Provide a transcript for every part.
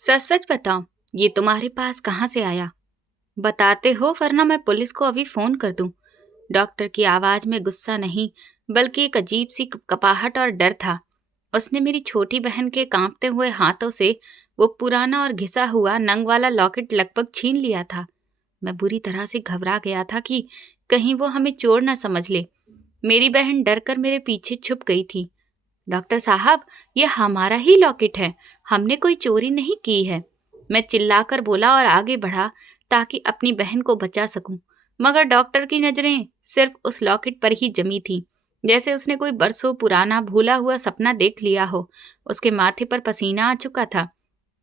सच सच बताओ, ये तुम्हारे पास कहाँ से आया? बताते हो वरना मैं पुलिस को अभी फोन कर दूं। डॉक्टर की आवाज में गुस्सा नहीं, बल्कि एक अजीब सी कपाहट और डर था। उसने मेरी छोटी बहन के कांपते हुए हाथों से वो पुराना और घिसा हुआ नंग वाला लॉकेट लगभग छीन लिया था। मैं बुरी तरह से घबरा गया था कि कहीं वो हमें चोर न समझ ले। मेरी बहन डरकर मेरे पीछे छुप गई थी। डॉक्टर साहब, ये हमारा ही लॉकेट है, हमने कोई चोरी नहीं की है। मैं चिल्लाकर बोला और आगे बढ़ा ताकि अपनी बहन को बचा सकूं। मगर डॉक्टर की नजरें सिर्फ उस लॉकेट पर ही जमी थी, जैसे उसने कोई बरसों पुराना भूला हुआ सपना देख लिया हो। उसके माथे पर पसीना आ चुका था।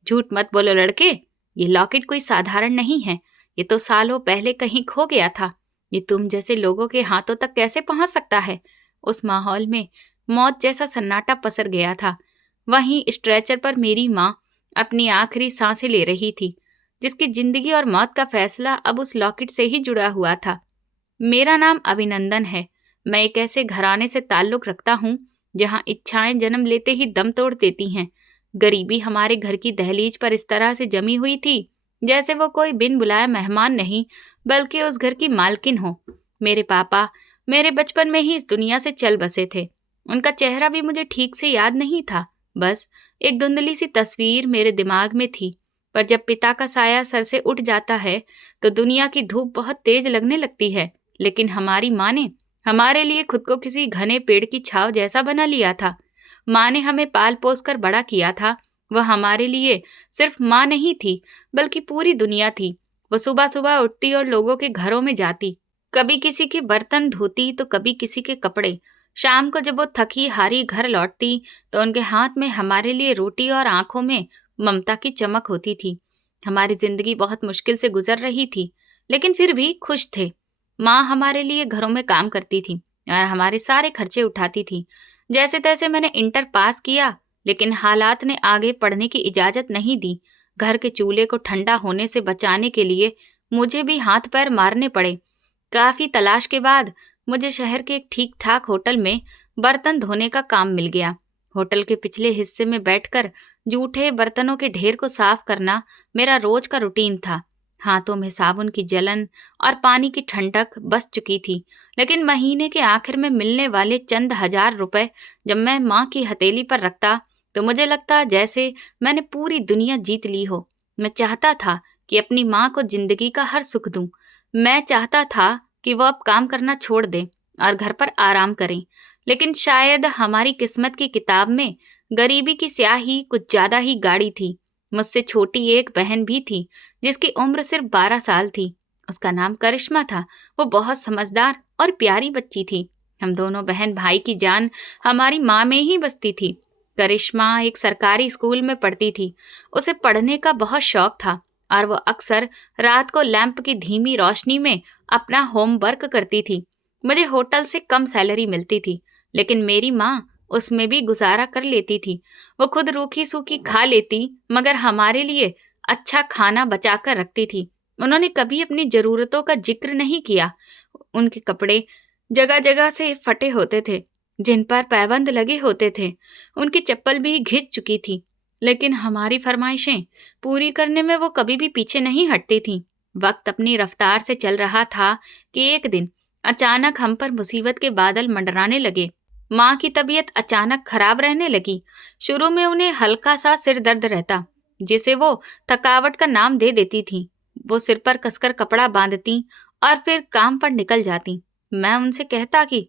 झूठ मत बोलो लड़के, ये लॉकेट कोई साधारण नहीं है। ये तो सालों पहले कहीं खो गया था। ये तुम जैसे लोगों के हाथों तक कैसे पहुंच सकता है? उस माहौल में मौत जैसा सन्नाटा पसर गया था। वहीं स्ट्रेचर पर मेरी माँ अपनी आखिरी सांसें ले रही थी, जिसकी जिंदगी और मौत का फैसला अब उस लॉकेट से ही जुड़ा हुआ था। मेरा नाम अभिनंदन है। मैं एक ऐसे घराने से ताल्लुक रखता हूँ जहाँ इच्छाएं जन्म लेते ही दम तोड़ देती हैं। गरीबी हमारे घर की दहलीज पर इस तरह से जमी हुई थी जैसे वो कोई बिन बुलाया मेहमान नहीं, बल्कि उस घर की मालकिन हो। मेरे पापा मेरे बचपन में ही इस दुनिया से चल बसे थे। उनका चेहरा भी मुझे ठीक से याद नहीं था, बस एक धुंधली सी तस्वीर मेरे दिमाग में थी। पर जब पिता का साया सर से उठ जाता है तो दुनिया की धूप बहुत तेज लगने लगती है। लेकिन हमारी माँ ने हमारे लिए खुद को किसी घने पेड़ की छांव जैसा बना लिया था। माँ ने हमें पाल पोस कर बड़ा किया था। वह हमारे लिए सिर्फ माँ नहीं थी, बल्कि पूरी दुनिया थी। वो सुबह सुबह उठती और लोगों के घरों में जाती, कभी किसी के बर्तन धोती तो कभी किसी के कपड़े। शाम को जब वो थकी हारी घर लौटती तो उनके हाथ में हमारे लिए रोटी और आंखों में ममता की चमक होती थी। हमारी जिंदगी बहुत मुश्किल से गुजर रही थी, लेकिन फिर भी खुश थे। माँ हमारे लिए घरों में काम करती थी और हमारे सारे खर्चे उठाती थी। जैसे तैसे मैंने इंटर पास किया, लेकिन हालात ने आगे पढ़ने की इजाजत नहीं दी। घर के चूल्हे को ठंडा होने से बचाने के लिए मुझे भी हाथ पैर मारने पड़े। काफी तलाश के बाद मुझे शहर के एक ठीक ठाक होटल में बर्तन धोने का काम मिल गया। होटल के पिछले हिस्से में बैठकर जूठे बर्तनों के ढेर को साफ करना मेरा रोज का रूटीन था। हाथों में साबुन की जलन और पानी की ठंडक बस चुकी थी, लेकिन महीने के आखिर में मिलने वाले चंद हजार रुपए जब मैं माँ की हथेली पर रखता तो मुझे लगता जैसे मैंने पूरी दुनिया जीत ली हो। मैं चाहता था कि अपनी माँ को जिंदगी का हर सुख दूं। मैं चाहता था कि वो अब काम करना छोड़ दें और घर पर आराम करें। लेकिन शायद हमारी किस्मत की किताब में गरीबी की स्याही कुछ ज्यादा ही गाढ़ी थी। मुझसे छोटी एक बहन भी थी जिसकी उम्र सिर्फ 12 साल थी। उसका नाम करिश्मा था। वो बहुत समझदार और प्यारी बच्ची थी। हम दोनों बहन भाई की जान हमारी माँ में ही बसती थी। करिश्मा एक सरकारी स्कूल में पढ़ती थी। उसे पढ़ने का बहुत शौक था और वो अक्सर रात को लैंप की धीमी रोशनी में अपना होमवर्क करती थी। मुझे होटल से कम सैलरी मिलती थी, लेकिन मेरी माँ उसमें भी गुजारा कर लेती थी। वो खुद रूखी सूखी खा लेती, मगर हमारे लिए अच्छा खाना बचा कर रखती थी। उन्होंने कभी अपनी जरूरतों का जिक्र नहीं किया। उनके कपड़े जगह जगह से फटे होते थे, जिन पर पैबंद लगे होते थे। उनकी चप्पल भी घिस चुकी थी, लेकिन हमारी फरमाइशें पूरी करने में वो कभी भी पीछे नहीं हटती थीं। वक्त अपनी रफ्तार से चल रहा था कि एक दिन अचानक हम पर मुसीबत के बादल मंडराने लगे। माँ की तबीयत अचानक खराब रहने लगी। शुरू में उन्हें हल्का सा सिर दर्द रहता, जिसे वो थकावट का नाम दे देती थी। वो सिर पर कसकर कपड़ा बांधती और फिर काम पर निकल जाती। मैं उनसे कहता कि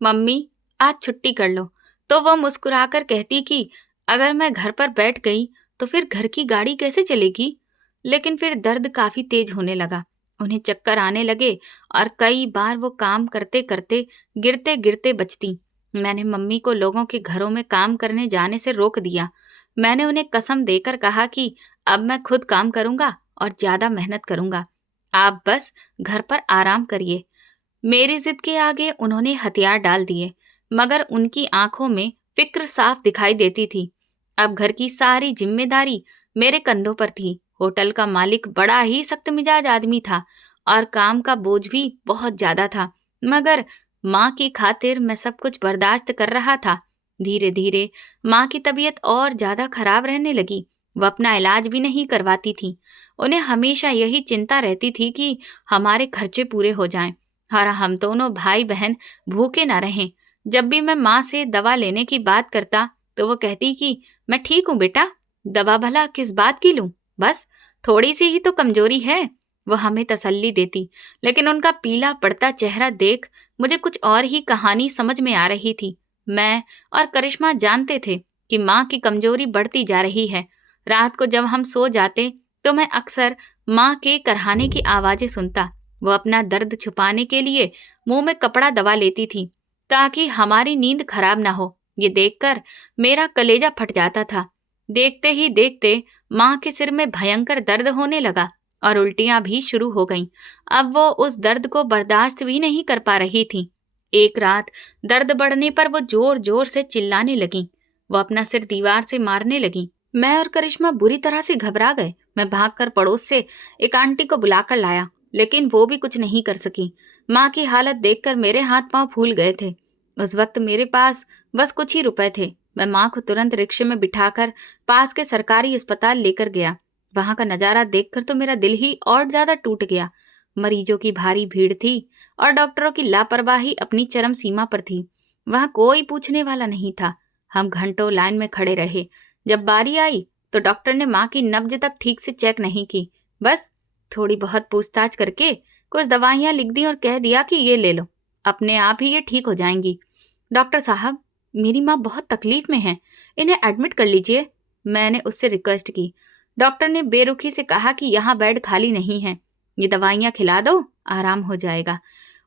मम्मी, आज छुट्टी कर लो, तो वो मुस्कुराकर कहती कि अगर मैं घर पर बैठ गई तो फिर घर की गाड़ी कैसे चलेगी। लेकिन फिर दर्द काफी तेज होने लगा। उन्हें चक्कर आने लगे और कई बार वो काम करते करते गिरते गिरते बचती। मैंने मम्मी को लोगों के घरों में काम करने जाने से रोक दिया। मैंने उन्हें कसम देकर कहा कि अब मैं खुद काम करूंगा और ज्यादा मेहनत करूंगा। आप बस घर पर आराम करिए। मेरी जिद के आगे उन्होंने हथियार डाल दिए, मगर उनकी आंखों में फिक्र साफ दिखाई देती थी। अब घर की सारी जिम्मेदारी मेरे कंधों पर थी। होटल का मालिक बड़ा ही सख्त मिजाज आदमी था और काम का बोझ भी बहुत ज्यादा था, मगर माँ की खातिर मैं सब कुछ बर्दाश्त कर रहा था। धीरे धीरे माँ की तबीयत और ज्यादा खराब रहने लगी। वो अपना इलाज भी नहीं करवाती थी। उन्हें हमेशा यही चिंता रहती थी कि हमारे खर्चे पूरे हो जाएं और हम दोनों भाई बहन भूखे ना रहें। जब भी मैं माँ से दवा लेने की बात करता तो वो कहती कि मैं ठीक हूँ बेटा, दवा भला किस बात की लूं, बस थोड़ी सी ही तो कमजोरी है। वो हमें तसल्ली देती, लेकिन उनका पीला पड़ता चेहरा देख मुझे कुछ और ही कहानी समझ में आ रही थी। मैं और करिश्मा जानते थे कि माँ की कमजोरी बढ़ती जा रही है। रात को जब हम सो जाते तो मैं अक्सर माँ के करहाने की आवाजें सुनता। वो अपना दर्द छुपाने के लिए मुंह में कपड़ा दबा लेती थी ताकि हमारी नींद खराब ना हो। ये देखकर मेरा कलेजा फट जाता था। देखते ही देखते माँ के सिर में भयंकर दर्द होने लगा और उल्टियां भी शुरू हो गईं। अब वो उस दर्द को बर्दाश्त भी नहीं कर पा रही थी। एक रात दर्द बढ़ने पर वो जोर जोर से चिल्लाने लगी। वो अपना सिर दीवार से मारने लगी। मैं और करिश्मा बुरी तरह से घबरा गए। मैं भागकर पड़ोस से एक आंटी को बुलाकर लाया, लेकिन वो भी कुछ नहीं कर सकी। माँ की हालत देखकर मेरे हाथ पांव फूल गए थे। उस वक्त मेरे पास बस कुछ ही रुपए थे। मैं माँ को तुरंत रिक्शे में बिठाकर पास के सरकारी अस्पताल लेकर गया। वहां का नजारा देखकर तो मेरा दिल ही और ज्यादा टूट गया। मरीजों की भारी भीड़ थी और डॉक्टरों की लापरवाही अपनी चरम सीमा पर थी। वहां कोई पूछने वाला नहीं था। हम घंटों लाइन में खड़े रहे। जब बारी आई तो डॉक्टर ने माँ की नब्ज तक ठीक से चेक नहीं की, बस थोड़ी बहुत पूछताछ करके कुछ दवाइयां लिख दी और कह दिया कि ये ले लो, अपने आप ही ये ठीक हो जाएंगी। डॉक्टर साहब, मेरी माँ बहुत तकलीफ में है, इन्हें एडमिट कर लीजिए, मैंने उससे रिक्वेस्ट की। डॉक्टर ने बेरुखी से कहा कि यहाँ बेड खाली नहीं है, ये दवाइयाँ खिला दो, आराम हो जाएगा।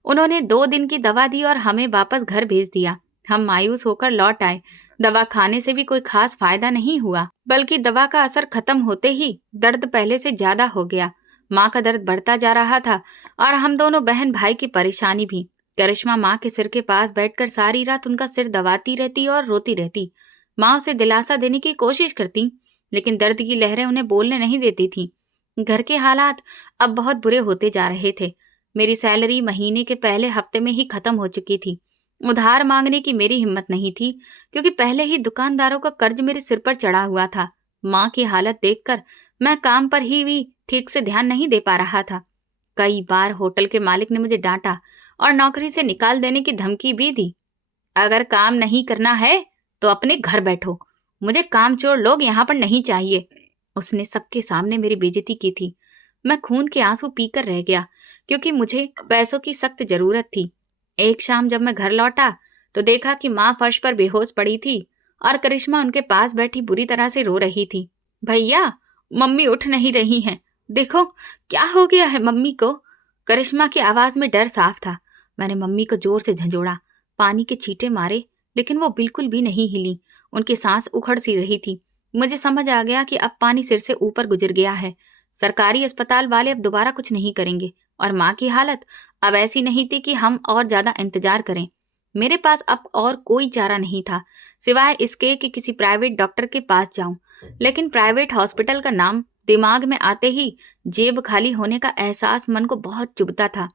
उन्होंने 2 दिन की दवा दी और हमें वापस घर भेज दिया। हम मायूस होकर लौट आए। दवा खाने से भी कोई खास फायदा नहीं हुआ, बल्कि दवा का असर खत्म होते ही दर्द पहले से ज्यादा हो गया। माँ का दर्द बढ़ता जा रहा था और हम दोनों बहन भाई की परेशानी भी। करिश्मा माँ के सिर के पास बैठकर सारी रात उनका सिर दबाती रहती और रोती रहती। माँ उसे दिलासा देने की कोशिश करती, लेकिन दर्द की लहरें उन्हें बोलने नहीं देती थीं। घर के हालात अब बहुत बुरे होते जा रहे थे। मेरी सैलरी महीने के पहले हफ्ते में ही खत्म हो चुकी थी। उधार मांगने की मेरी हिम्मत नहीं थी, क्योंकि पहले ही दुकानदारों का कर्ज मेरे सिर पर चढ़ा हुआ था। माँ की हालत देखकर मैं काम पर ही भी ठीक से ध्यान नहीं दे पा रहा था। कई बार होटल के मालिक ने मुझे डांटा और नौकरी से निकाल देने की धमकी भी दी। अगर काम नहीं करना है तो अपने घर बैठो, मुझे कामचोर लोग यहाँ पर नहीं चाहिए। उसने सबके सामने मेरी बेइज्जती की थी। मैं खून के आंसू पीकर रह गया, क्योंकि मुझे पैसों की सख्त जरूरत थी। एक शाम जब मैं घर लौटा तो देखा कि माँ फर्श पर बेहोश पड़ी थी और करिश्मा उनके पास बैठी बुरी तरह से रो रही थी। भैया, मम्मी उठ नहीं रही हैं, देखो क्या हो गया है मम्मी को। करिश्मा की आवाज में डर साफ था। मैंने मम्मी को जोर से झंझोड़ा, पानी के छींटे मारे, लेकिन वो बिल्कुल भी नहीं हिली। उनकी सांस उखड़ सी रही थी। मुझे समझ आ गया कि अब पानी सिर से ऊपर गुजर गया है। सरकारी अस्पताल वाले अब दोबारा कुछ नहीं करेंगे और माँ की हालत अब ऐसी नहीं थी कि हम और ज्यादा इंतजार करें। मेरे पास अब और कोई चारा नहीं था सिवाय इसके कि किसी प्राइवेट डॉक्टर के पास जाऊं। लेकिन प्राइवेट हॉस्पिटल का नाम दिमाग में आते ही जेब खाली होने का एहसास मन को बहुत चुभता था।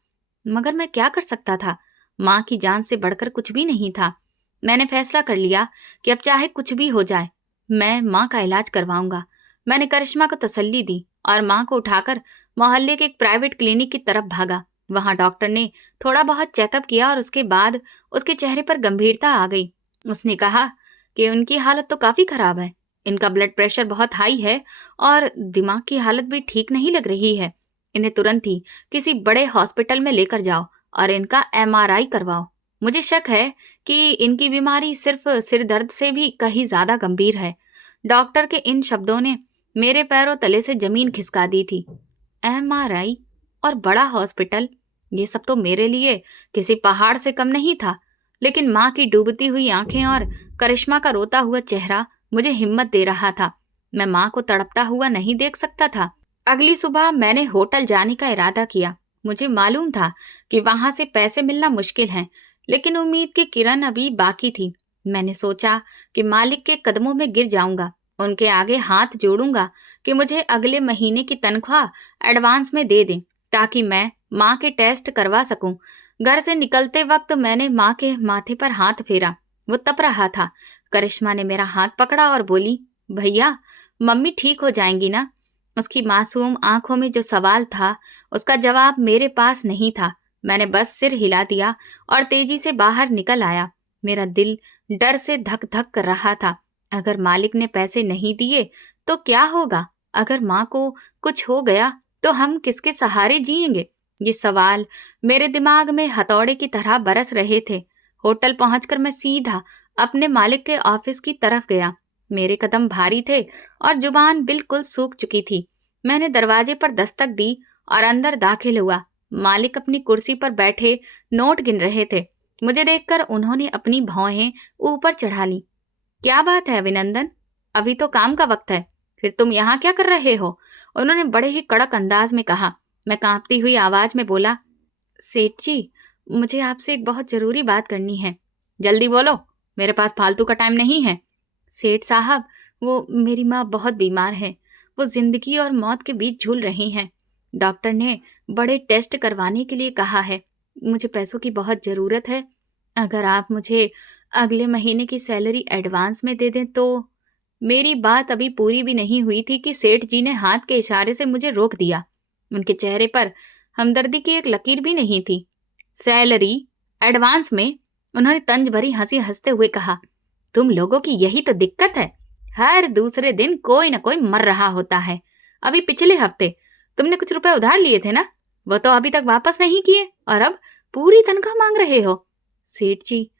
मगर मैं क्या कर सकता था? माँ की जान से बढ़कर कुछ भी नहीं था। मैंने फैसला कर लिया कि अब चाहे कुछ भी हो जाए, मैं माँ का इलाज करवाऊंगा। मैंने करिश्मा को तसल्ली दी और माँ को उठाकर मोहल्ले के एक प्राइवेट क्लिनिक की तरफ भागा। वहां डॉक्टर ने थोड़ा बहुत चेकअप किया और उसके बाद उसके चेहरे पर गंभीरता आ गई। उसने कहा कि उनकी हालत तो काफी खराब है, इनका ब्लड प्रेशर बहुत हाई है और दिमाग की हालत भी ठीक नहीं लग रही है। इन्हें तुरंत ही किसी बड़े हॉस्पिटल में लेकर जाओ और इनका एमआरआई करवाओ। मुझे शक है कि इनकी बीमारी सिर्फ सिर दर्द से भी कहीं ज्यादा गंभीर है। डॉक्टर के इन शब्दों ने मेरे पैरों तले से जमीन खिसका दी थी। एमआरआई और बड़ा हॉस्पिटल, ये सब तो मेरे लिए किसी पहाड़ से कम नहीं था। लेकिन माँ की डूबती हुई आंखें और करिश्मा का रोता हुआ चेहरा मुझे हिम्मत दे रहा था। मैं माँ को तड़पता हुआ नहीं देख सकता था। अगली सुबह मैंने होटल जाने का इरादा किया। मुझे मालूम था कि वहां से पैसे मिलना मुश्किल है, लेकिन उम्मीद की किरण अभी बाकी थी। मैंने सोचा कि मालिक के कदमों में गिर जाऊंगा, उनके आगे हाथ जोड़ूंगा कि मुझे अगले महीने की तनख्वाह एडवांस में दे दें, ताकि मैं माँ के टेस्ट करवा सकूं। घर से निकलते वक्त मैंने माँ के माथे पर हाथ फेरा। वो तप रहा था। करिश्मा ने मेरा हाथ पकड़ा और बोली, भैया, मम्मी ठीक हो जाएंगी ना? उसकी मासूम आंखों में जो सवाल था, उसका जवाब मेरे पास नहीं था। मैंने बस सिर हिला दिया और तेजी से बाहर निकल आया। मेरा दिल डर से धक धक कर रहा था। अगर मालिक ने पैसे नहीं दिए तो क्या होगा? अगर माँ को कुछ हो गया तो हम किसके सहारे जिएंगे? ये सवाल मेरे दिमाग में हथौड़े की तरह बरस रहे थे। होटल पहुंचकर मैं सीधा अपने मालिक के ऑफिस की तरफ गया। मेरे कदम भारी थे और जुबान बिल्कुल सूख चुकी थी। मैंने दरवाजे पर दस्तक दी और अंदर दाखिल हुआ। मालिक अपनी कुर्सी पर बैठे नोट गिन रहे थे। मुझे देखकर उन्होंने अपनी भौहें ऊपर चढ़ा ली। क्या बात है अभिनंदन? अभी तो काम का वक्त है, फिर तुम यहाँ क्या कर रहे हो? उन्होंने बड़े ही कड़क अंदाज में कहा। मैं कांपती हुई आवाज में बोला, सेठ जी, मुझे आपसे एक बहुत जरूरी बात करनी है। जल्दी बोलो, मेरे पास फालतू का टाइम नहीं है। सेठ साहब, वो मेरी माँ बहुत बीमार है। वो जिंदगी और मौत के बीच झूल रही हैं। डॉक्टर ने बड़े टेस्ट करवाने के लिए कहा है। मुझे पैसों की बहुत ज़रूरत है। अगर आप मुझे अगले महीने की सैलरी एडवांस में दे दें तो। मेरी बात अभी पूरी भी नहीं हुई थी कि सेठ जी ने हाथ के इशारे से मुझे रोक दिया। उनके चेहरे पर हमदर्दी की एक लकीर भी नहीं थी। सैलरी एडवांस में? उन्होंने तंज भरी हंसी हंसते हुए कहा। तुम लोगों की यही तो दिक्कत है। हर दूसरे दिन कोई ना कोई मर रहा होता है। अभी पिछले हफ्ते तुमने कुछ रुपए उधार लिए थे ना? वो तो अभी तक वापस नहीं किए और अब पूरी तनख्वाह मांग रहे हो। सेठ जी,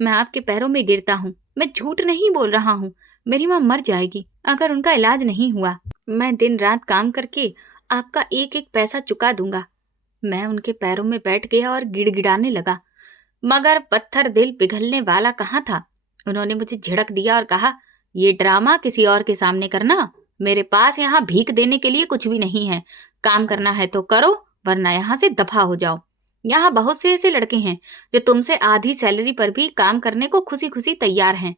मैं आपके पैरों में गिरता हूँ। मैं झूठ नहीं बोल रहा हूँ। मेरी माँ मर जाएगी अगर उनका इलाज नहीं हुआ। मैं दिन रात काम करके आपका एक एक पैसा चुका दूंगा। मैं उनके पैरों में बैठ गया और गिड़गिड़ाने लगा, मगर पत्थर दिल पिघलने वाला कहाँ था। उन्होंने मुझे झिड़क दिया और कहा, ये ड्रामा किसी और के सामने करना। मेरे पास यहाँ भीख देने के लिए कुछ भी नहीं है। काम करना है तो करो, वरना यहाँ से दफा हो जाओ। यहाँ बहुत से ऐसे लड़के हैं जो तुमसे आधी सैलरी पर भी काम करने को खुशी खुशी तैयार हैं।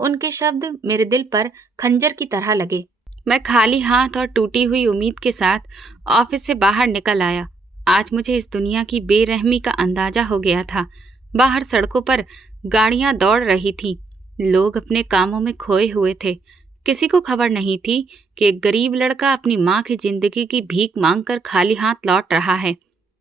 उनके शब्द मेरे दिल पर खंजर की तरह लगे। मैं खाली हाथ और टूटी हुई उम्मीद के साथ ऑफिस से बाहर निकल आया। आज मुझे इस दुनिया की बेरहमी का अंदाजा हो गया था। बाहर सड़कों पर गाड़ियां दौड़ रही थीं। लोग अपने कामों में खोए हुए थे। किसी को खबर नहीं थी कि एक गरीब लड़का अपनी माँ की जिंदगी की भीख मांगकर खाली हाथ लौट रहा है।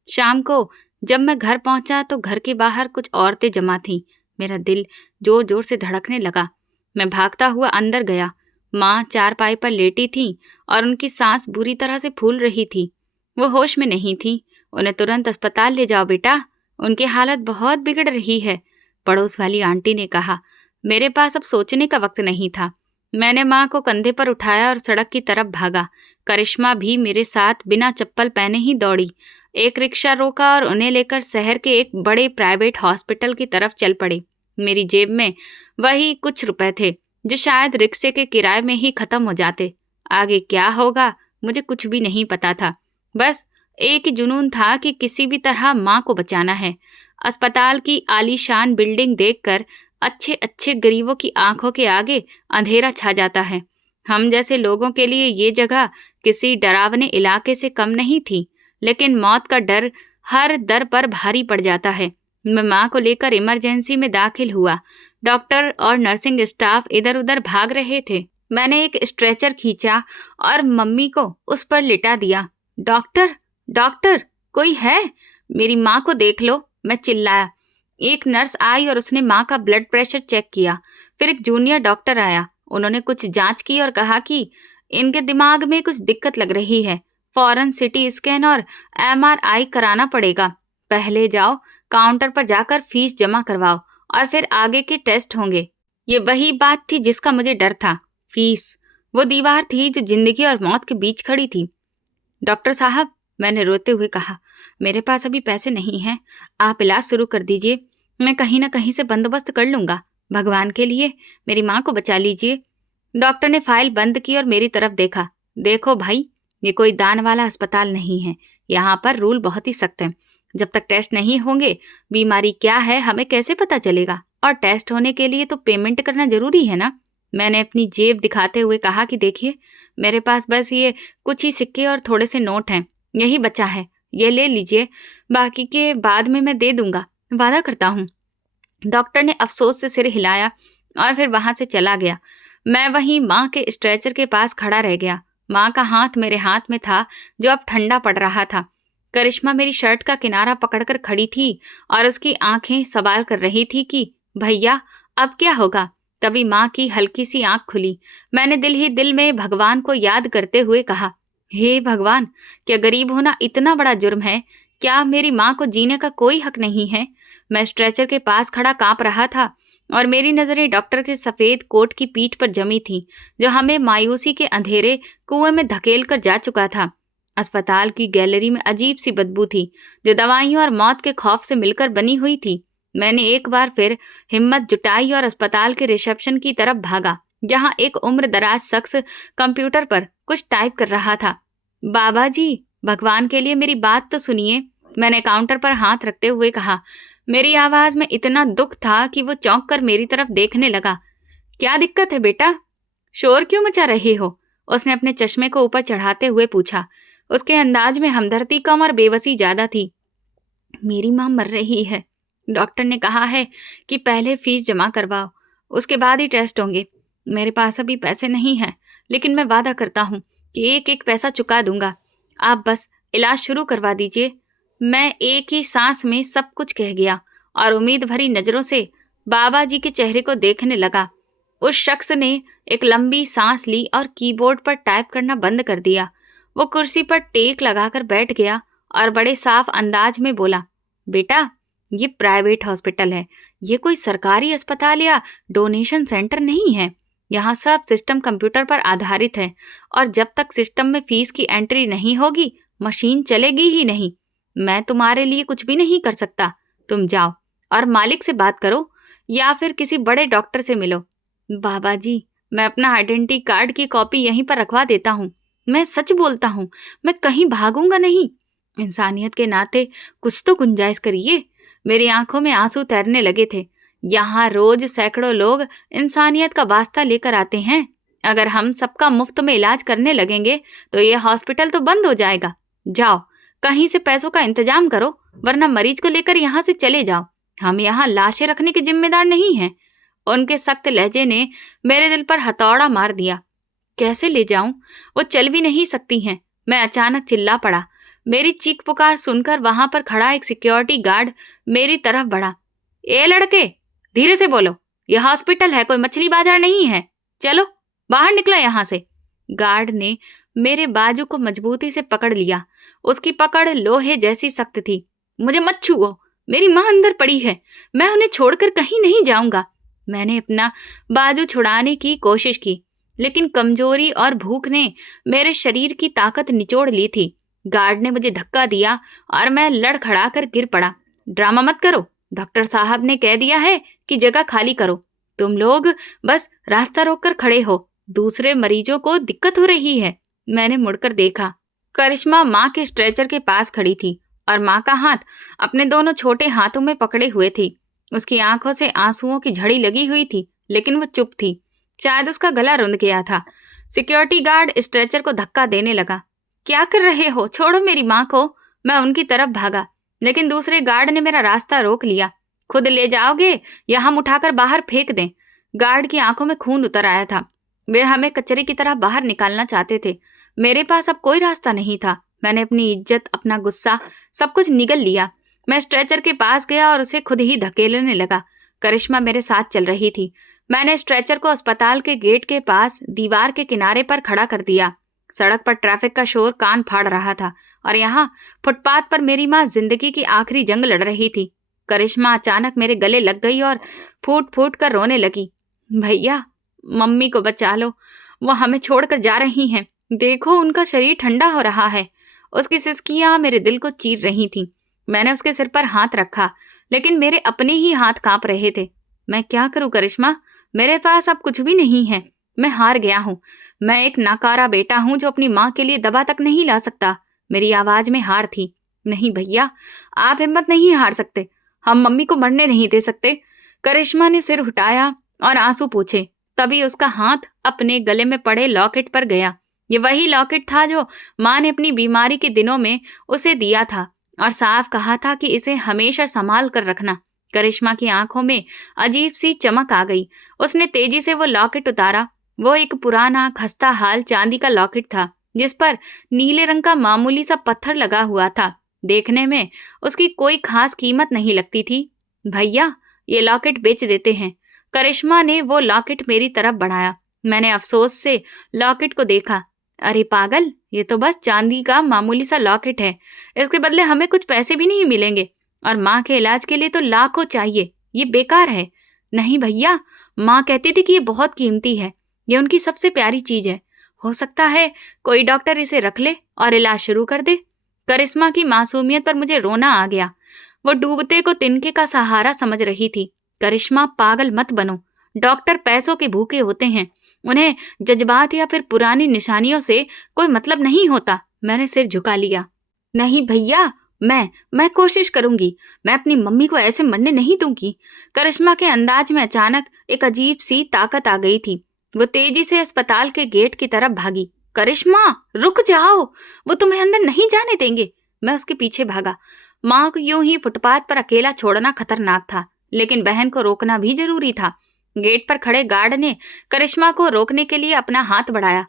शाम को जब मैं घर पहुंचा तो घर के बाहर कुछ औरतें जमा थीं। मेरा दिल जोर जोर से धड़कने लगा। मैं भागता हुआ अंदर गया। माँ चारपाई पर लेटी थी और उनकी सांस बुरी तरह से फूल रही थी। वो होश में नहीं थी। उन्हें तुरंत अस्पताल ले जाओ बेटा, उनकी हालत बहुत बिगड़ रही है, पड़ोस वाली आंटी ने कहा। मेरे पास अब सोचने का वक्त नहीं था। मैंने माँ को कंधे पर उठाया और सड़क की तरफ भागा। करिश्मा भी मेरे साथ बिना चप्पल पहने ही दौड़ी। एक रिक्शा रोका और उन्हें लेकर शहर के एक बड़े प्राइवेट हॉस्पिटल की तरफ चल पड़े। मेरी जेब में वही कुछ रुपए थे जो शायद रिक्शे के किराए में ही खत्म हो जाते। आगे क्या होगा मुझे कुछ भी नहीं पता था। बस एक ही जुनून था कि किसी भी तरह माँ को बचाना है। अस्पताल की आलीशान बिल्डिंग देखकर अच्छे अच्छे गरीबों की आंखों के आगे अंधेरा छा जाता है। हम जैसे लोगों के लिए ये जगह किसी डरावने इलाके से कम नहीं थी, लेकिन मौत का डर हर दर पर भारी पड़ जाता है। मैं माँ को लेकर इमरजेंसी में दाखिल हुआ। डॉक्टर और नर्सिंग स्टाफ इधर उधर भाग रहे थे। मैंने एक स्ट्रेचर खींचा और मम्मी को उस पर लिटा दिया। डॉक्टर, डॉक्टर, कोई है? मेरी माँ को देख लो, मैं चिल्लाया। एक नर्स आई और उसने माँ का ब्लड प्रेशर चेक किया। फिर एक जूनियर डॉक्टर आया। उन्होंने कुछ जांच की और कहा कि इनके दिमाग में कुछ दिक्कत लग रही है। फौरन सिटी स्कैन और MRI कराना पड़ेगा। पहले जाओ काउंटर पर जाकर फीस जमा करवाओ और फिर आगे के टेस्ट होंगे। ये वही बात थी जिसका मुझे डर था। फीस, वो दीवार थी जो जिंदगी और मौत के बीच खड़ी थी। डॉक्टर साहब, मैंने रोते हुए कहा, मेरे पास अभी पैसे नहीं हैं। आप इलाज शुरू कर दीजिए, मैं कहीं ना कहीं से बंदोबस्त कर लूंगा। भगवान के लिए मेरी माँ को बचा लीजिए। डॉक्टर ने फाइल बंद की और मेरी तरफ देखा। देखो भाई, ये कोई दान वाला अस्पताल नहीं है। यहाँ पर रूल बहुत ही सख्त हैं। जब तक टेस्ट नहीं होंगे बीमारी क्या है हमें कैसे पता चलेगा? और टेस्ट होने के लिए तो पेमेंट करना जरूरी है ना। मैंने अपनी जेब दिखाते हुए कहा कि देखिए, मेरे पास बस ये कुछ ही सिक्के और थोड़े से नोट हैं, यही बचा है, ये ले लीजिए, बाकी के बाद में मैं दे दूंगा, वादा करता हूँ। डॉक्टर ने अफसोस से सिर हिलाया और फिर वहां से चला गया। मैं वहीं माँ के स्ट्रेचर के पास खड़ा रह गया। माँ का हाथ मेरे हाथ में था, जो अब ठंडा पड़ रहा था। करिश्मा मेरी शर्ट का किनारा पकड़कर खड़ी थी और उसकी आंखें सवाल कर रही थी कि भैया अब क्या होगा। तभी माँ की हल्की सी आंख खुली। मैंने दिल ही दिल में भगवान को याद करते हुए कहा, हे भगवान, क्या गरीब होना इतना बड़ा जुर्म है? क्या मेरी माँ को जीने का कोई हक नहीं है? मैं स्ट्रेचर के पास खड़ा कांप रहा था और मेरी नजरें डॉक्टर के सफेद कोट की पीठ पर जमी थी, जो हमें मायूसी के अंधेरे कुएं में धकेल कर जा चुका था। अस्पताल की गैलरी में अजीब सी बदबू थी, जो दवाइयों और मौत के खौफ से मिलकर बनी हुई थी। मैंने एक बार फिर हिम्मत जुटाई और अस्पताल के रिसेप्शन की तरफ भागा, जहां एक उम्रदराज शख्स कंप्यूटर पर कुछ टाइप कर रहा था। बाबा जी, भगवान के लिए मेरी बात तो सुनिए, मैंने काउंटर पर हाथ रखते हुए कहा। मेरी आवाज में इतना दुख था कि वो चौंक कर मेरी तरफ देखने लगा। क्या दिक्कत है बेटा? शोर क्यों मचा रहे हो? उसने अपने चश्मे को ऊपर चढ़ाते हुए पूछा। उसके अंदाज में हमदर्दी कम और बेबसी ज्यादा थी। मेरी माँ मर रही है। डॉक्टर ने कहा है कि पहले फीस जमा करवाओ, उसके बाद ही टेस्ट होंगे। मेरे पास अभी पैसे नहीं हैं, लेकिन मैं वादा करता हूँ कि एक एक पैसा चुका दूंगा। आप बस इलाज शुरू करवा दीजिए। मैं एक ही सांस में सब कुछ कह गया और उम्मीद भरी नजरों से बाबा जी के चेहरे को देखने लगा। उस शख्स ने एक लंबी सांस ली और कीबोर्ड पर टाइप करना बंद कर दिया। वो कुर्सी पर टेक लगाकर बैठ गया और बड़े साफ अंदाज में बोला, बेटा, ये प्राइवेट हॉस्पिटल है, ये कोई सरकारी अस्पताल या डोनेशन सेंटर नहीं है। यहाँ सब सिस्टम कंप्यूटर पर आधारित है और जब तक सिस्टम में फीस की एंट्री नहीं होगी, मशीन चलेगी ही नहीं। मैं तुम्हारे लिए कुछ भी नहीं कर सकता। तुम जाओ और मालिक से बात करो या फिर किसी बड़े डॉक्टर से मिलो। बाबा जी, मैं अपना आइडेंटिटी कार्ड की कॉपी यहीं पर रखवा देता हूँ। मैं सच बोलता हूँ, मैं कहीं भागूंगा नहीं। इंसानियत के नाते कुछ तो गुंजाइश करिए। मेरी आंखों में आंसू तैरने लगे थे। यहाँ रोज सैकड़ों लोग इंसानियत का वास्ता लेकर आते हैं। अगर हम सबका मुफ्त में इलाज करने लगेंगे तो ये हॉस्पिटल तो बंद हो जाएगा। जाओ, कहीं से पैसों का इंतजाम करो, वरना मरीज को लेकर यहाँ से चले जाओ। हम यहाँ लाशें रखने के जिम्मेदार नहीं हैं। उनके सख्त लहजे ने मेरे दिल पर हथौड़ा मार दिया। कैसे ले जाऊं? वो चल भी नहीं सकती हैं। मैं अचानक चिल्ला पड़ा। मेरी चीख पुकार सुनकर वहां पर खड़ा एक सिक्योरिटी गार्ड मेरी तरफ बढ़ा। ए लड़के, धीरे से बोलो, यह हॉस्पिटल है, कोई मछली बाजार नहीं है। चलो बाहर निकलो यहाँ से। गार्ड ने मेरे बाजू को मजबूती से पकड़ लिया। उसकी पकड़ लोहे जैसी सख्त थी। मुझे मत छुओ, मेरी माँ अंदर पड़ी है, मैं उन्हें छोड़कर कहीं नहीं जाऊंगा। मैंने अपना बाजू छुड़ाने की कोशिश की, लेकिन कमजोरी और भूख ने मेरे शरीर की ताकत निचोड़ ली थी। गार्ड ने मुझे धक्का दिया और मैं लड़खड़ाकर गिर पड़ा। ड्रामा मत करो, डॉक्टर साहब ने कह दिया है कि जगह खाली करो। तुम लोग बस रास्ता रोककर खड़े हो, दूसरे मरीजों को दिक्कत हो रही है। मैंने मुड़कर देखा। करिश्मा माँ के स्ट्रेचर के पास खड़ी थी और माँ का हाथ अपने दोनों छोटे हाथों में पकड़े हुए थी। उसकी आंखों से आंसुओं की झड़ी लगी हुई थी, लेकिन वो चुप थी। शायद उसका गला रुंध गया था। सिक्योरिटी गार्ड स्ट्रेचर को धक्का देने लगा। क्या कर रहे हो? छोड़ो मेरी माँ को। मैं उनकी तरफ भागा, लेकिन दूसरे गार्ड ने मेरा रास्ता रोक लिया। खुद ले जाओगे या हम उठाकर बाहर फेंक दें? गार्ड की आंखों में खून उतर आया था। वे हमें कचरे की तरह बाहर निकालना चाहते थे। मेरे पास अब कोई रास्ता नहीं था। मैंने अपनी इज्जत, अपना गुस्सा, सब कुछ निगल लिया। मैं स्ट्रेचर के पास गया और उसे खुद ही धकेलने लगा। करिश्मा मेरे साथ चल रही थी। मैंने स्ट्रेचर को अस्पताल के गेट के पास दीवार के किनारे पर खड़ा कर दिया। सड़क पर ट्रैफिक का शोर कान फाड़ रहा था और यहाँ फुटपाथ पर मेरी माँ जिंदगी की आखिरी जंग लड़ रही थी। करिश्मा अचानक मेरे गले लग गई और फूट फूट कर रोने लगी। भैया, मम्मी को बचा लो, वो हमें छोड़कर जा रही हैं। देखो, उनका शरीर ठंडा हो रहा है। उसकी सिसकियां मेरे दिल को चीर रही थीं। मैंने उसके सिर पर हाथ रखा, लेकिन मेरे अपने ही हाथ कांप रहे थे। मैं क्या करूं करिश्मा? मेरे पास अब कुछ भी नहीं है। मैं हार गया हूं। मैं एक नाकारा बेटा हूं जो अपनी माँ के लिए दवा तक नहीं ला सकता। मेरी आवाज में हार थी। नहीं भैया, आप हिम्मत नहीं हार सकते। हम मम्मी को मरने नहीं दे सकते। करिश्मा ने सिर उठाया और आंसू पोंछे। तभी उसका हाथ अपने गले में पड़े लॉकेट पर गया। ये वही लॉकेट था जो माँ ने अपनी बीमारी के दिनों में उसे दिया था और साफ कहा था कि इसे हमेशा संभाल कर रखना। करिश्मा की आंखों में अजीब सी चमक आ गई। उसने तेजी से वो लॉकेट उतारा। वो एक पुराना खस्ता हाल चांदी का लॉकेट था जिस पर नीले रंग का मामूली सा पत्थर लगा हुआ था। देखने में उसकी कोई खास कीमत नहीं लगती थी। भैया, ये लॉकेट बेच देते हैं। करिश्मा ने वो लॉकेट मेरी तरफ बढ़ाया। मैंने अफसोस से लॉकेट को देखा। अरे पागल, ये तो बस चांदी का मामूली सा लॉकेट है। इसके बदले हमें कुछ पैसे भी नहीं मिलेंगे, और माँ के इलाज के लिए तो लाखों चाहिए। ये बेकार है। नहीं भैया, माँ कहती थी कि ये बहुत कीमती है। ये उनकी सबसे प्यारी चीज है। हो सकता है कोई डॉक्टर इसे रख ले और इलाज शुरू कर दे। करिश्मा की मासूमियत पर मुझे रोना आ गया। वो डूबते को तिनके का सहारा समझ रही थी। करिश्मा, पागल मत बनो। डॉक्टर पैसों के भूखे होते हैं। उन्हें जज्बात या फिर पुरानी निशानियों से कोई मतलब नहीं होता। मैंने सिर झुका लिया। नहीं भैया, मैं कोशिश करूंगी। मैं अपनी मम्मी को ऐसे मरने नहीं दूंगी। करिश्मा के अंदाज में अचानक एक अजीब सी ताकत आ गई थी। वो तेजी से अस्पताल के गेट की तरफ भागी। करिश्मा, रुक जाओ, वो तुम्हें अंदर नहीं जाने देंगे। मैं उसके पीछे भागा। माँ को यूं ही फुटपाथ पर अकेला छोड़ना खतरनाक था, लेकिन बहन को रोकना भी जरूरी था। गेट पर खड़े गार्ड ने करिश्मा को रोकने के लिए अपना हाथ बढ़ाया।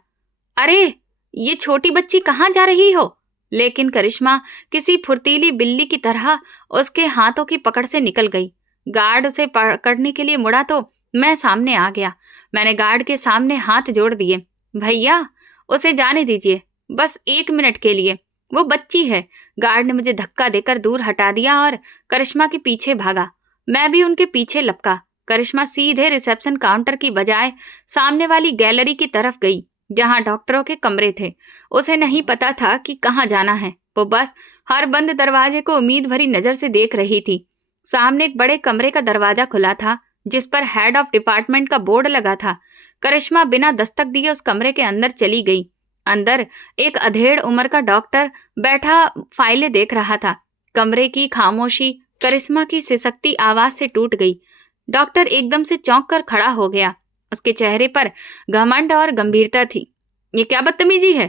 अरे, ये छोटी बच्ची कहाँ जा रही हो? लेकिन करिश्मा किसी फुर्तीली बिल्ली की तरह उसके हाथों की पकड़ से निकल गई। गार्ड उसे पकड़ने के लिए मुड़ा तो मैं सामने आ गया। मैंने गार्ड के सामने हाथ जोड़ दिए। भैया, उसे जाने दीजिए, बस 1 मिनट के लिए। वो बच्ची है। गार्ड ने मुझे धक्का देकर दूर हटा दिया और करिश्मा के पीछे भागा। मैं भी उनके पीछे लपका। करिश्मा सीधे रिसेप्शन काउंटर की बजाय सामने वाली गैलरी की तरफ गई, जहां डॉक्टरों के कमरे थे। उसे नहीं पता था कि कहाँ जाना है। वो बस हर बंद दरवाजे को उम्मीद भरी नजर से देख रही थी। सामने एक बड़े कमरे का दरवाजा खुला था, जिस पर हेड ऑफ डिपार्टमेंट का बोर्ड लगा था। करिश्मा बिना दस्तक दिए उस कमरे के अंदर चली गई। अंदर एक अधेड़ उम्र का डॉक्टर बैठा फाइलें देख रहा था। कमरे की खामोशी करिश्मा की सिसकती आवाज से टूट गई। डॉक्टर एकदम से चौंक कर खड़ा हो गया। उसके चेहरे पर घमंड और गंभीरता थी। ये क्या बदतमीजी है?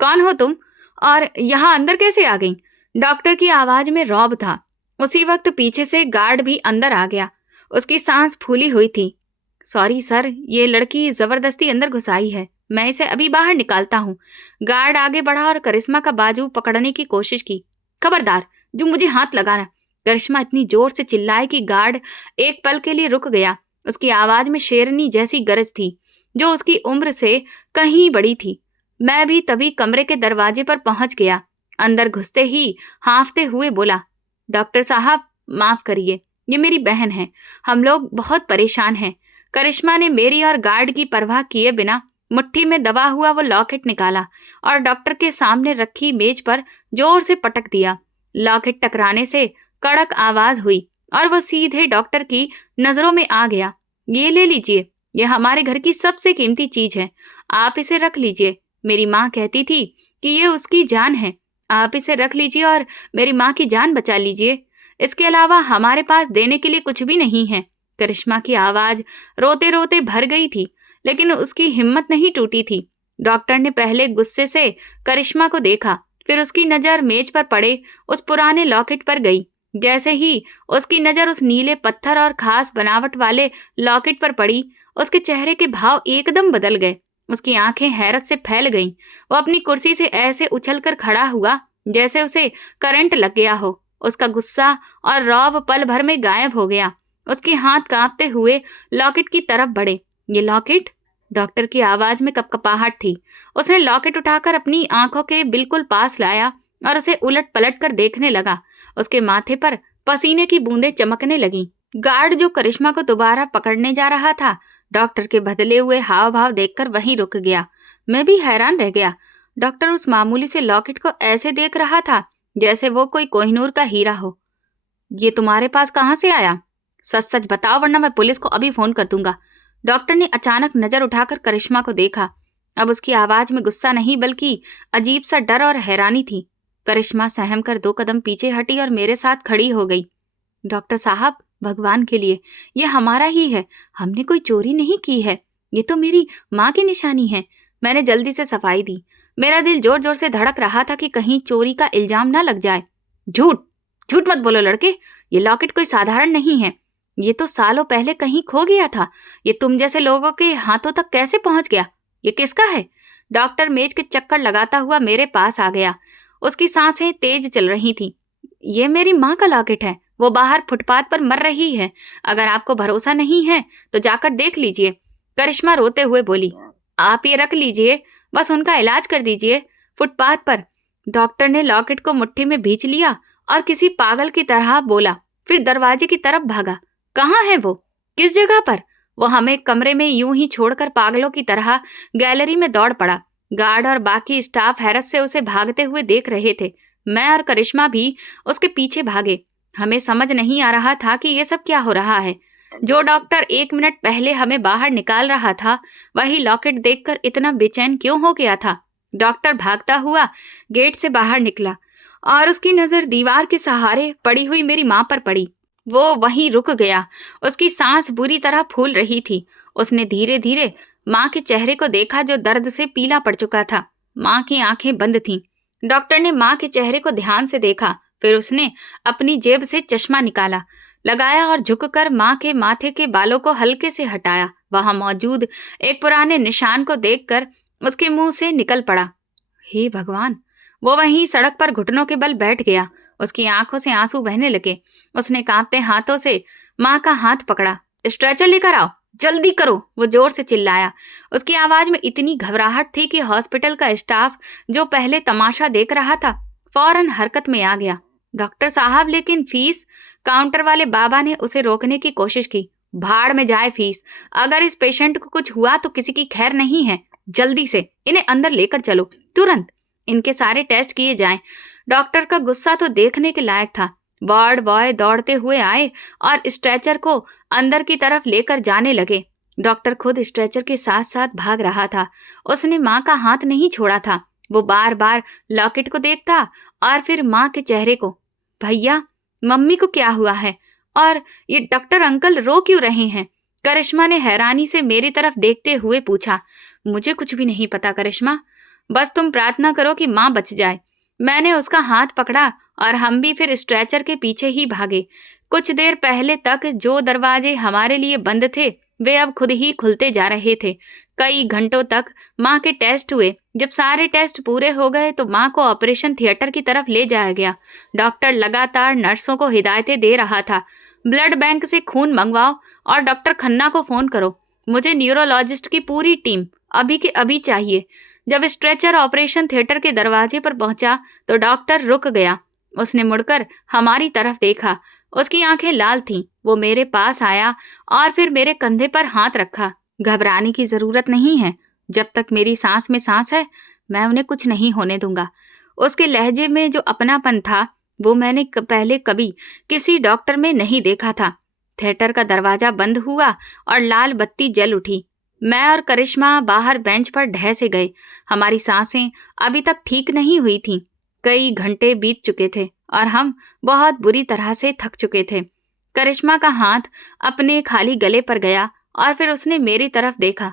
कौन हो तुम, और यहाँ अंदर कैसे आ गई? डॉक्टर की आवाज में रौब था। उसी वक्त पीछे से गार्ड भी अंदर आ गया। उसकी सांस फूली हुई थी। सॉरी सर, ये लड़की जबरदस्ती अंदर घुसाई है। मैं इसे अभी बाहर निकालता हूँ। गार्ड आगे बढ़ा और करिश्मा का बाजू पकड़ने की कोशिश की। खबरदार, जो मुझे हाथ लगाना। करिश्मा इतनी जोर से चिल्लाए कि गार्ड एक पल के लिए रुक गया। उसकी आवाज में शेरनी जैसी गरज थी, जो उसकी उम्र से कहीं बड़ी थी। मैं भी तभी कमरे के दरवाजे पर पहुंच गया। अंदर घुसते ही हांफते हुए बोला, डॉक्टर साहब, माफ करिए, ये मेरी बहन है। हम लोग बहुत परेशान हैं। करिश्मा ने मेरी और गार्ड की परवाह किए बिना मुट्ठी में दबा हुआ वो लॉकेट निकाला और डॉक्टर के सामने रखी मेज पर जोर से पटक दिया। लॉकेट टकराने से कड़क आवाज हुई और वो सीधे डॉक्टर की नजरों में आ गया। ये ले लीजिए, ये हमारे घर की सबसे कीमती चीज है। आप इसे रख लीजिए। मेरी माँ कहती थी कि ये उसकी जान है। आप इसे रख लीजिए और मेरी माँ की जान बचा लीजिए। इसके अलावा हमारे पास देने के लिए कुछ भी नहीं है। करिश्मा की आवाज रोते रोते भर गई थी, लेकिन उसकी हिम्मत नहीं टूटी थी। डॉक्टर ने पहले गुस्से से करिश्मा को देखा, फिर उसकी नजर मेज पर पड़े उस पुराने लॉकेट पर गई। जैसे ही उसकी नजर उस नीले पत्थर और खास बनावट वाले लॉकेट पर पड़ी, उसके चेहरे के भाव एकदम बदल गए। उसकी आंखें हैरत से फैल गईं। वो अपनी कुर्सी से ऐसे उछलकर खड़ा हुआ जैसे उसे करंट लग गया हो। उसका गुस्सा और रौब पल भर में गायब हो गया। उसके हाथ कांपते हुए लॉकेट की तरफ बढ़े। ये लॉकेट? डॉक्टर की आवाज में कपकपाहट थी। उसने लॉकेट उठाकर अपनी आंखों के बिल्कुल पास लाया और उसे उलट पलट कर देखने लगा। उसके माथे पर पसीने की बूंदें चमकने लगीं। गार्ड जो करिश्मा को दोबारा पकड़ने जा रहा था, डॉक्टर के बदले हुए हाव भाव देखकर वहीं रुक गया। मैं भी हैरान रह गया। डॉक्टर उस मामूली से लॉकेट को ऐसे देख रहा था जैसे वो कोई कोहिनूर का हीरा हो। ये तुम्हारे पास कहाँ से आया? सच सच बताओ, वरना मैं पुलिस को अभी फोन कर दूंगा। डॉक्टर ने अचानक नजर उठाकर करिश्मा को देखा। अब उसकी आवाज में गुस्सा नहीं, बल्कि अजीब सा डर और हैरानी थी। करिश्मा सहम कर 2 कदम पीछे हटी और मेरे साथ खड़ी हो गई। डॉक्टर साहब, भगवान के लिए, ये हमारा ही है। हमने कोई चोरी नहीं की है। ये तो मेरी माँ की निशानी है। मैंने जल्दी से सफाई दी। मेरा दिल जोर जोर से धड़क रहा था कि कहीं चोरी का इल्जाम ना लग जाए। झूठ झूठ मत बोलो लड़के, ये लॉकेट कोई साधारण नहीं है। ये तो सालों पहले कहीं खो गया था। ये तुम जैसे लोगों के हाथों तक कैसे पहुंच गया? ये किसका है? डॉक्टर मेज के चक्कर लगाता हुआ मेरे पास आ गया। उसकी सांसें तेज चल रही थीं। ये मेरी माँ का लॉकेट है। वो बाहर फुटपाथ पर मर रही है। अगर आपको भरोसा नहीं है तो जाकर देख लीजिए। करिश्मा रोते हुए बोली। आप ये रख लीजिए, बस उनका इलाज कर दीजिए। फुटपाथ पर डॉक्टर ने लॉकेट को मुट्ठी में भींच लिया और किसी पागल की तरह बोला, फिर दरवाजे की तरफ भागा। कहाँ है वो? किस जगह पर? वो हमें कमरे में यूं ही छोड़कर पागलों की तरह गैलरी में दौड़ पड़ा। गार्ड और बाकी स्टाफ हैरत से उसे भागते हुए देख रहे थे। मैं और करिश्मा भी उसके पीछे भागे। हमें समझ नहीं आ रहा था कि ये सब क्या हो रहा है। जो डॉक्टर 1 मिनट पहले हमें बाहर निकाल रहा था, वही लॉकेट देखकर इतना बेचैन क्यों हो गया था? डॉक्टर भागता हुआ गेट से बाहर निकला और उसकी नजर दीवार के सहारे पड़ी हुई मेरी माँ पर पड़ी। वो वहीं रुक गया। उसकी सांस बुरी तरह फूल रही थी। उसने धीरे धीरे माँ के चेहरे को देखा जो दर्द से पीला पड़ चुका था। माँ की आंखें बंद थीं। डॉक्टर ने माँ के चेहरे को ध्यान से देखा। फिर उसने अपनी जेब से चश्मा निकाला, लगाया और झुककर माँ के माथे के बालों को हल्के से हटाया। वहां मौजूद एक पुराने निशान को देखकर उसके मुंह से निकल पड़ा, हे भगवान। वो वहीं सड़क पर घुटनों के बल बैठ गया। उसकी आंखों से आंसू बहने लगे। उसने कांपते हाथों से माँ का हाथ पकड़ा। स्ट्रेचर लेकर आओ, जल्दी करो, वो जोर से चिल्लाया। उसकी आवाज में इतनी घबराहट थी कि हॉस्पिटल का स्टाफ, जो पहले तमाशा देख रहा था, फौरन हरकत में आ गया। डॉक्टर साहब, लेकिन फीस? काउंटर वाले बाबा ने उसे रोकने की कोशिश की। भाड़ में जाए फीस। अगर इस पेशेंट को कुछ हुआ तो किसी की खैर नहीं है। जल्दी से इन्हें अंदर लेकर चलो, तुरंत। इनके सारे टेस्ट किए जाएं। डॉक्टर का गुस्सा तो देखने के लायक था। वार्ड बॉय दौड़ते हुए आए और स्ट्रेचर को अंदर की तरफ लेकर जाने लगे। डॉक्टर खुद स्ट्रेचर के साथ साथ भाग रहा था। उसने माँ का हाथ नहीं छोड़ा था। वो बार बार लॉकेट को देखता और फिर माँ के चेहरे को। भैया, मम्मी को क्या हुआ है? और ये डॉक्टर अंकल रो क्यों रहे हैं? करिश्मा ने हैरानी से मेरी तरफ देखते हुए पूछा। मुझे कुछ भी नहीं पता करिश्मा, बस तुम प्रार्थना करो कि माँ बच जाए। मैंने उसका हाथ पकड़ा और हम भी फिर स्ट्रेचर के पीछे ही भागे। कुछ देर पहले तक जो दरवाजे हमारे लिए बंद थे, वे अब खुद ही खुलते जा रहे थे। कई घंटों तक माँ के टेस्ट हुए। जब सारे टेस्ट पूरे हो गए तो माँ को ऑपरेशन थिएटर की तरफ ले जाया गया। डॉक्टर लगातार नर्सों को हिदायतें दे रहा था। ब्लड बैंक से खून मंगवाओ और डॉक्टर खन्ना को फोन करो। मुझे न्यूरोलॉजिस्ट की पूरी टीम अभी के अभी चाहिए। जब स्ट्रेचर ऑपरेशन थिएटर के दरवाजे पर पहुंचा तो डॉक्टर रुक गया। उसने मुड़कर हमारी तरफ देखा। उसकी आंखें लाल थीं। वो मेरे पास आया और फिर मेरे कंधे पर हाथ रखा। घबराने की जरूरत नहीं है। जब तक मेरी सांस में सांस है, मैं उन्हें कुछ नहीं होने दूंगा। उसके लहजे में जो अपनापन था, वो मैंने पहले कभी किसी डॉक्टर में नहीं देखा था। थिएटर का दरवाजा बंद हुआ और लाल बत्ती जल उठी। मैं और करिश्मा बाहर बेंच पर ढह से गए। हमारी सांसें अभी तक ठीक नहीं हुई थीं। कई घंटे बीत चुके थे और हम बहुत बुरी तरह से थक चुके थे। करिश्मा का हाथ अपने खाली गले पर गया और फिर उसने मेरी तरफ देखा।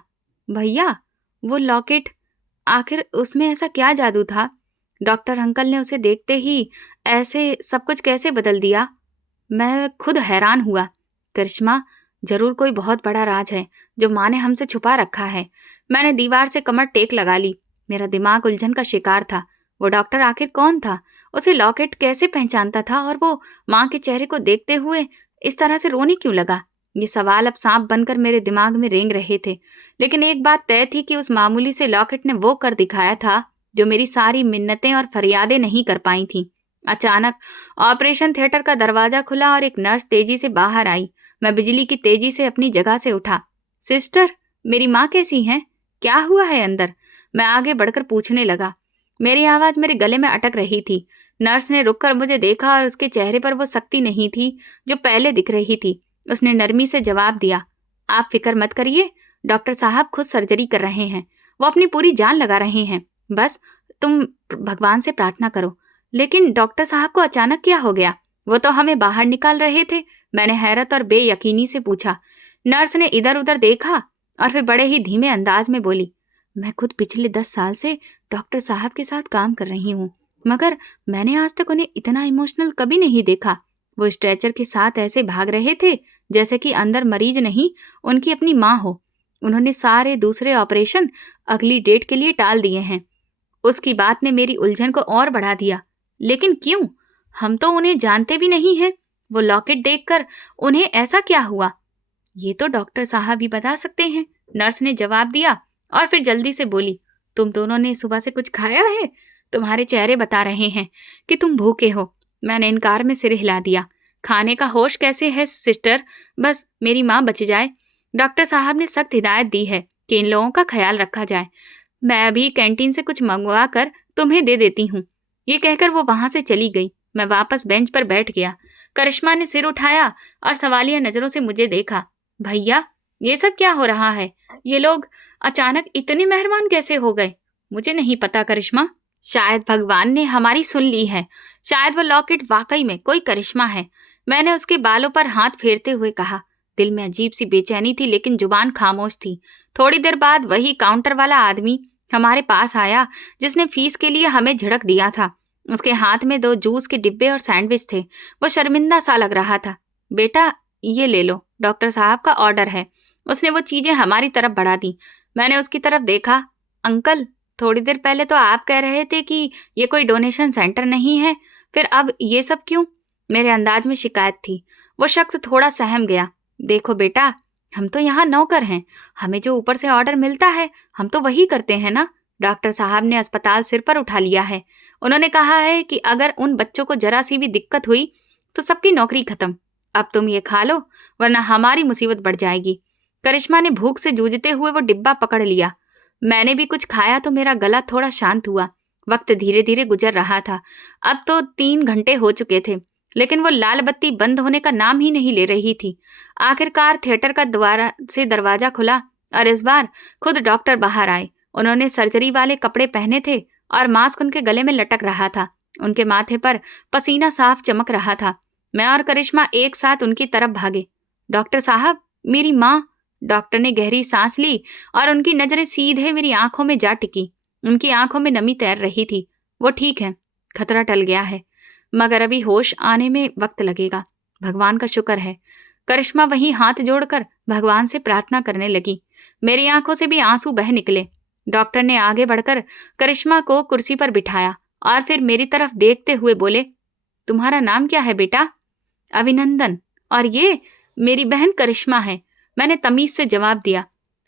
भैया, वो लॉकेट, आखिर उसमें ऐसा क्या जादू था? डॉक्टर अंकल ने उसे देखते ही ऐसे सब कुछ कैसे बदल दिया? मैं खुद हैरान हुआ। करिश्मा, जरूर कोई बहुत बड़ा राज है जो माँ ने हमसे छुपा रखा है। मैंने दीवार से कमर टेक लगा ली। मेरा दिमाग उलझन का शिकार था। वो डॉक्टर आखिर कौन था? उसे लॉकेट कैसे पहचानता था? और वो माँ के चेहरे को देखते हुए इस तरह से रोने क्यों लगा? ये सवाल अब सांप बनकर मेरे दिमाग में रेंग रहे थे। लेकिन एक बात तय थी कि उस मामूली से लॉकेट ने वो कर दिखाया था जो मेरी सारी मिन्नतें और फरियादें नहीं कर पाई थीं। अचानक ऑपरेशन थिएटर का दरवाजा खुला और एक नर्स तेजी से बाहर आई। मैं बिजली की तेजी से अपनी जगह से उठा। सिस्टर, मेरी माँ कैसी हैं? क्या हुआ है अंदर? मैं आगे बढ़कर पूछने लगा। मेरी आवाज मेरे गले में अटक रही थी। नर्स ने रुककर मुझे देखा और उसके चेहरे पर वो सख्ती नहीं थी जो पहले दिख रही थी। उसने नरमी से जवाब दिया, आप फिक्र मत करिए, डॉक्टर साहब खुद सर्जरी कर रहे हैं। वो अपनी पूरी जान लगा रहे हैं। बस तुम भगवान से प्रार्थना करो। लेकिन डॉक्टर साहब को अचानक क्या हो गया? वो तो हमें बाहर निकाल रहे थे, मैंने हैरत और बेयकीनी से पूछा। नर्स ने इधर उधर देखा और फिर बड़े ही धीमे अंदाज में बोली, मैं खुद पिछले 10 साल से डॉक्टर साहब के साथ काम कर रही हूँ, मगर मैंने आज तक उन्हें इतना इमोशनल कभी नहीं देखा। वो स्ट्रेचर के साथ ऐसे भाग रहे थे जैसे कि अंदर मरीज नहीं, उनकी अपनी माँ हो। उन्होंने सारे दूसरे ऑपरेशन अगली डेट के लिए टाल दिए हैं। उसकी बात ने मेरी उलझन को और बढ़ा दिया। लेकिन क्यों? हम तो उन्हें जानते भी नहीं हैं। वो लॉकेट देखकर उन्हें ऐसा क्या हुआ? ये तो डॉक्टर साहब ही बता सकते हैं, नर्स ने जवाब दिया और फिर जल्दी से बोली, तुम दोनों ने सुबह से कुछ खाया है? तुम्हारे चेहरे बता रहे हैं कि तुम भूखे हो। मैंने इनकार में सिर हिला दिया। खाने का होश कैसे है सिस्टर? बस मेरी माँ बच जाए। डॉक्टर साहब ने सख्त हिदायत दी है कि इन लोगों का ख्याल रखा जाए। मैं अभी कैंटीन से कुछ मंगवा कर तुम्हें दे देती हूँ। ये कहकर वो वहां से चली गई। मैं वापस बेंच पर बैठ गया। करिश्मा ने सिर उठाया और सवालिया नजरों से मुझे देखा। भैया, ये सब क्या हो रहा है? ये लोग अचानक इतने मेहरबान कैसे हो गए? मुझे नहीं पता करिश्मा। शायद भगवान ने हमारी सुन ली है। शायद वो लॉकेट वाकई में कोई करिश्मा है। मैंने उसके बालों पर हाथ फेरते हुए कहा। दिल में अजीब सी बेचैनी थी, लेकिन जुबान खामोश थी। थोड़ी देर बाद वही काउंटर वाला आदमी हमारे पास आया जिसने फीस के लिए हमें झिड़क दिया था। उसके हाथ में 2 जूस के डिब्बे और सैंडविच थे। वो शर्मिंदा सा लग रहा था। बेटा, ये ले लो, डॉक्टर साहब का ऑर्डर है। उसने वो चीजें हमारी तरफ बढ़ा दी। मैंने उसकी तरफ देखा। अंकल, थोड़ी देर पहले तो आप कह रहे थे कि ये कोई डोनेशन सेंटर नहीं है, फिर अब ये सब क्यों? मेरे अंदाज में शिकायत थी। वो शख्स थोड़ा सहम गया। देखो बेटा, हम तो यहाँ नौकर हैं। हमें जो ऊपर से ऑर्डर मिलता है हम तो वही करते हैं ना। डॉक्टर साहब ने अस्पताल सिर पर उठा लिया है। उन्होंने कहा है कि अगर उन बच्चों को जरा सी भी दिक्कत हुई तो सबकी नौकरी खत्म। अब तुम ये खा लो, वरना हमारी मुसीबत बढ़ जाएगी। करिश्मा ने भूख से जूझते हुए वो डिब्बा पकड़ लिया। मैंने भी कुछ खाया तो मेरा गला थोड़ा शांत हुआ। वक्त धीरे धीरे गुजर रहा था। अब तो 3 घंटे हो चुके थे, लेकिन वो लाल बत्ती बंद होने का नाम ही नहीं ले रही थी। आखिरकार थिएटर का दोबारा से दरवाजा खुला और इस बार खुद डॉक्टर बाहर आए। उन्होंने सर्जरी वाले कपड़े पहने थे और मास्क उनके गले में लटक रहा था। उनके माथे पर पसीना साफ चमक रहा था। मैं और करिश्मा एक साथ उनकी तरफ भागे। डॉक्टर साहब, मेरी माँ। डॉक्टर ने गहरी सांस ली और उनकी नजरें सीधे मेरी आंखों में जा टिकी। उनकी आंखों में नमी तैर रही थी। वो ठीक है, खतरा टल गया है, मगर अभी होश आने में वक्त लगेगा। भगवान का शुक्र है। करिश्मा वहीं हाथ जोड़कर भगवान से प्रार्थना करने लगी। मेरी आंखों से भी आंसू बह निकले। डॉक्टर ने आगे बढ़कर करिश्मा को कुर्सी पर बिठाया और फिर मेरी तरफ देखते हुए बोले, तुम्हारा नाम क्या है बेटा? अभिनंदन। और ये मेरी बहन करिश्मा है। मैंने तमीज से जवाब दिया।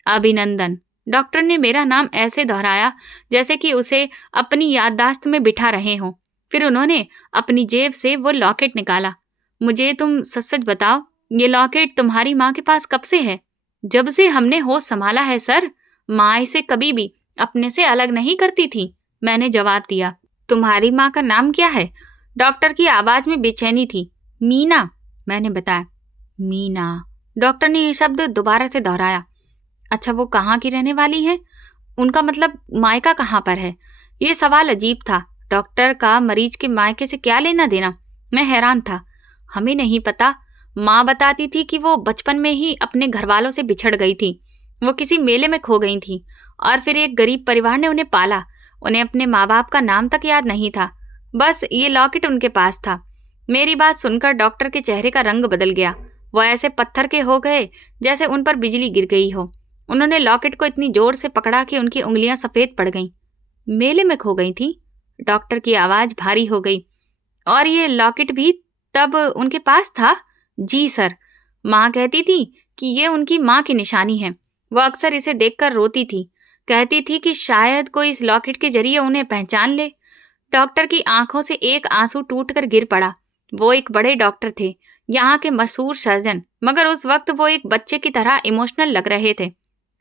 अभिनंदन। डॉक्टर ने मेरा नाम ऐसे दोहराया जैसे कि उसे अपनी याददाश्त में बिठा रहे हों। फिर उन्होंने अपनी जेब से वो लॉकेट निकाला। मुझे तुम सच सच बताओ, ये लॉकेट तुम्हारी माँ के पास कब से है? जब से हमने होश संभाला है सर। माँ इसे कभी भी अपने से अलग नहीं करती थी, मैंने जवाब दिया। तुम्हारी माँ का नाम क्या है? डॉक्टर की आवाज में बेचैनी थी। मीना, मैंने बताया। मीना। डॉक्टर ने ये शब्द दोबारा से दोहराया। अच्छा, वो कहाँ की रहने वाली है? उनका मतलब मायका कहाँ पर है? ये सवाल अजीब था। डॉक्टर का मरीज के मायके से क्या लेना देना? मैं हैरान था। हमें नहीं पता। माँ बताती थी कि वो बचपन में ही अपने घर वालों से बिछड़ गई थी। वो किसी मेले में खो गई थी और फिर एक गरीब परिवार ने उन्हें पाला। उन्हें अपने माँ बाप का नाम तक याद नहीं था। बस ये लॉकेट उनके पास था। मेरी बात सुनकर डॉक्टर के चेहरे का रंग बदल गया। वो ऐसे पत्थर के हो गए जैसे उन पर बिजली गिर गई हो। उन्होंने लॉकेट को इतनी जोर से पकड़ा कि उनकी उंगलियां सफेद पड़ गईं। मेले में खो गई थी? डॉक्टर की आवाज भारी हो गई। और ये लॉकेट भी तब उनके पास था? जी सर। माँ कहती थी कि ये उनकी माँ की निशानी है। वो अक्सर इसे देखकर रोती थी। कहती थी कि शायद कोई इस लॉकेट के जरिए उन्हें पहचान ले। डॉक्टर की आंखों से एक आंसू टूटकर गिर पड़ा। वो एक बड़े डॉक्टर थे, यहाँ के मशहूर सर्जन, मगर उस वक्त वो एक बच्चे की तरह इमोशनल लग रहे थे।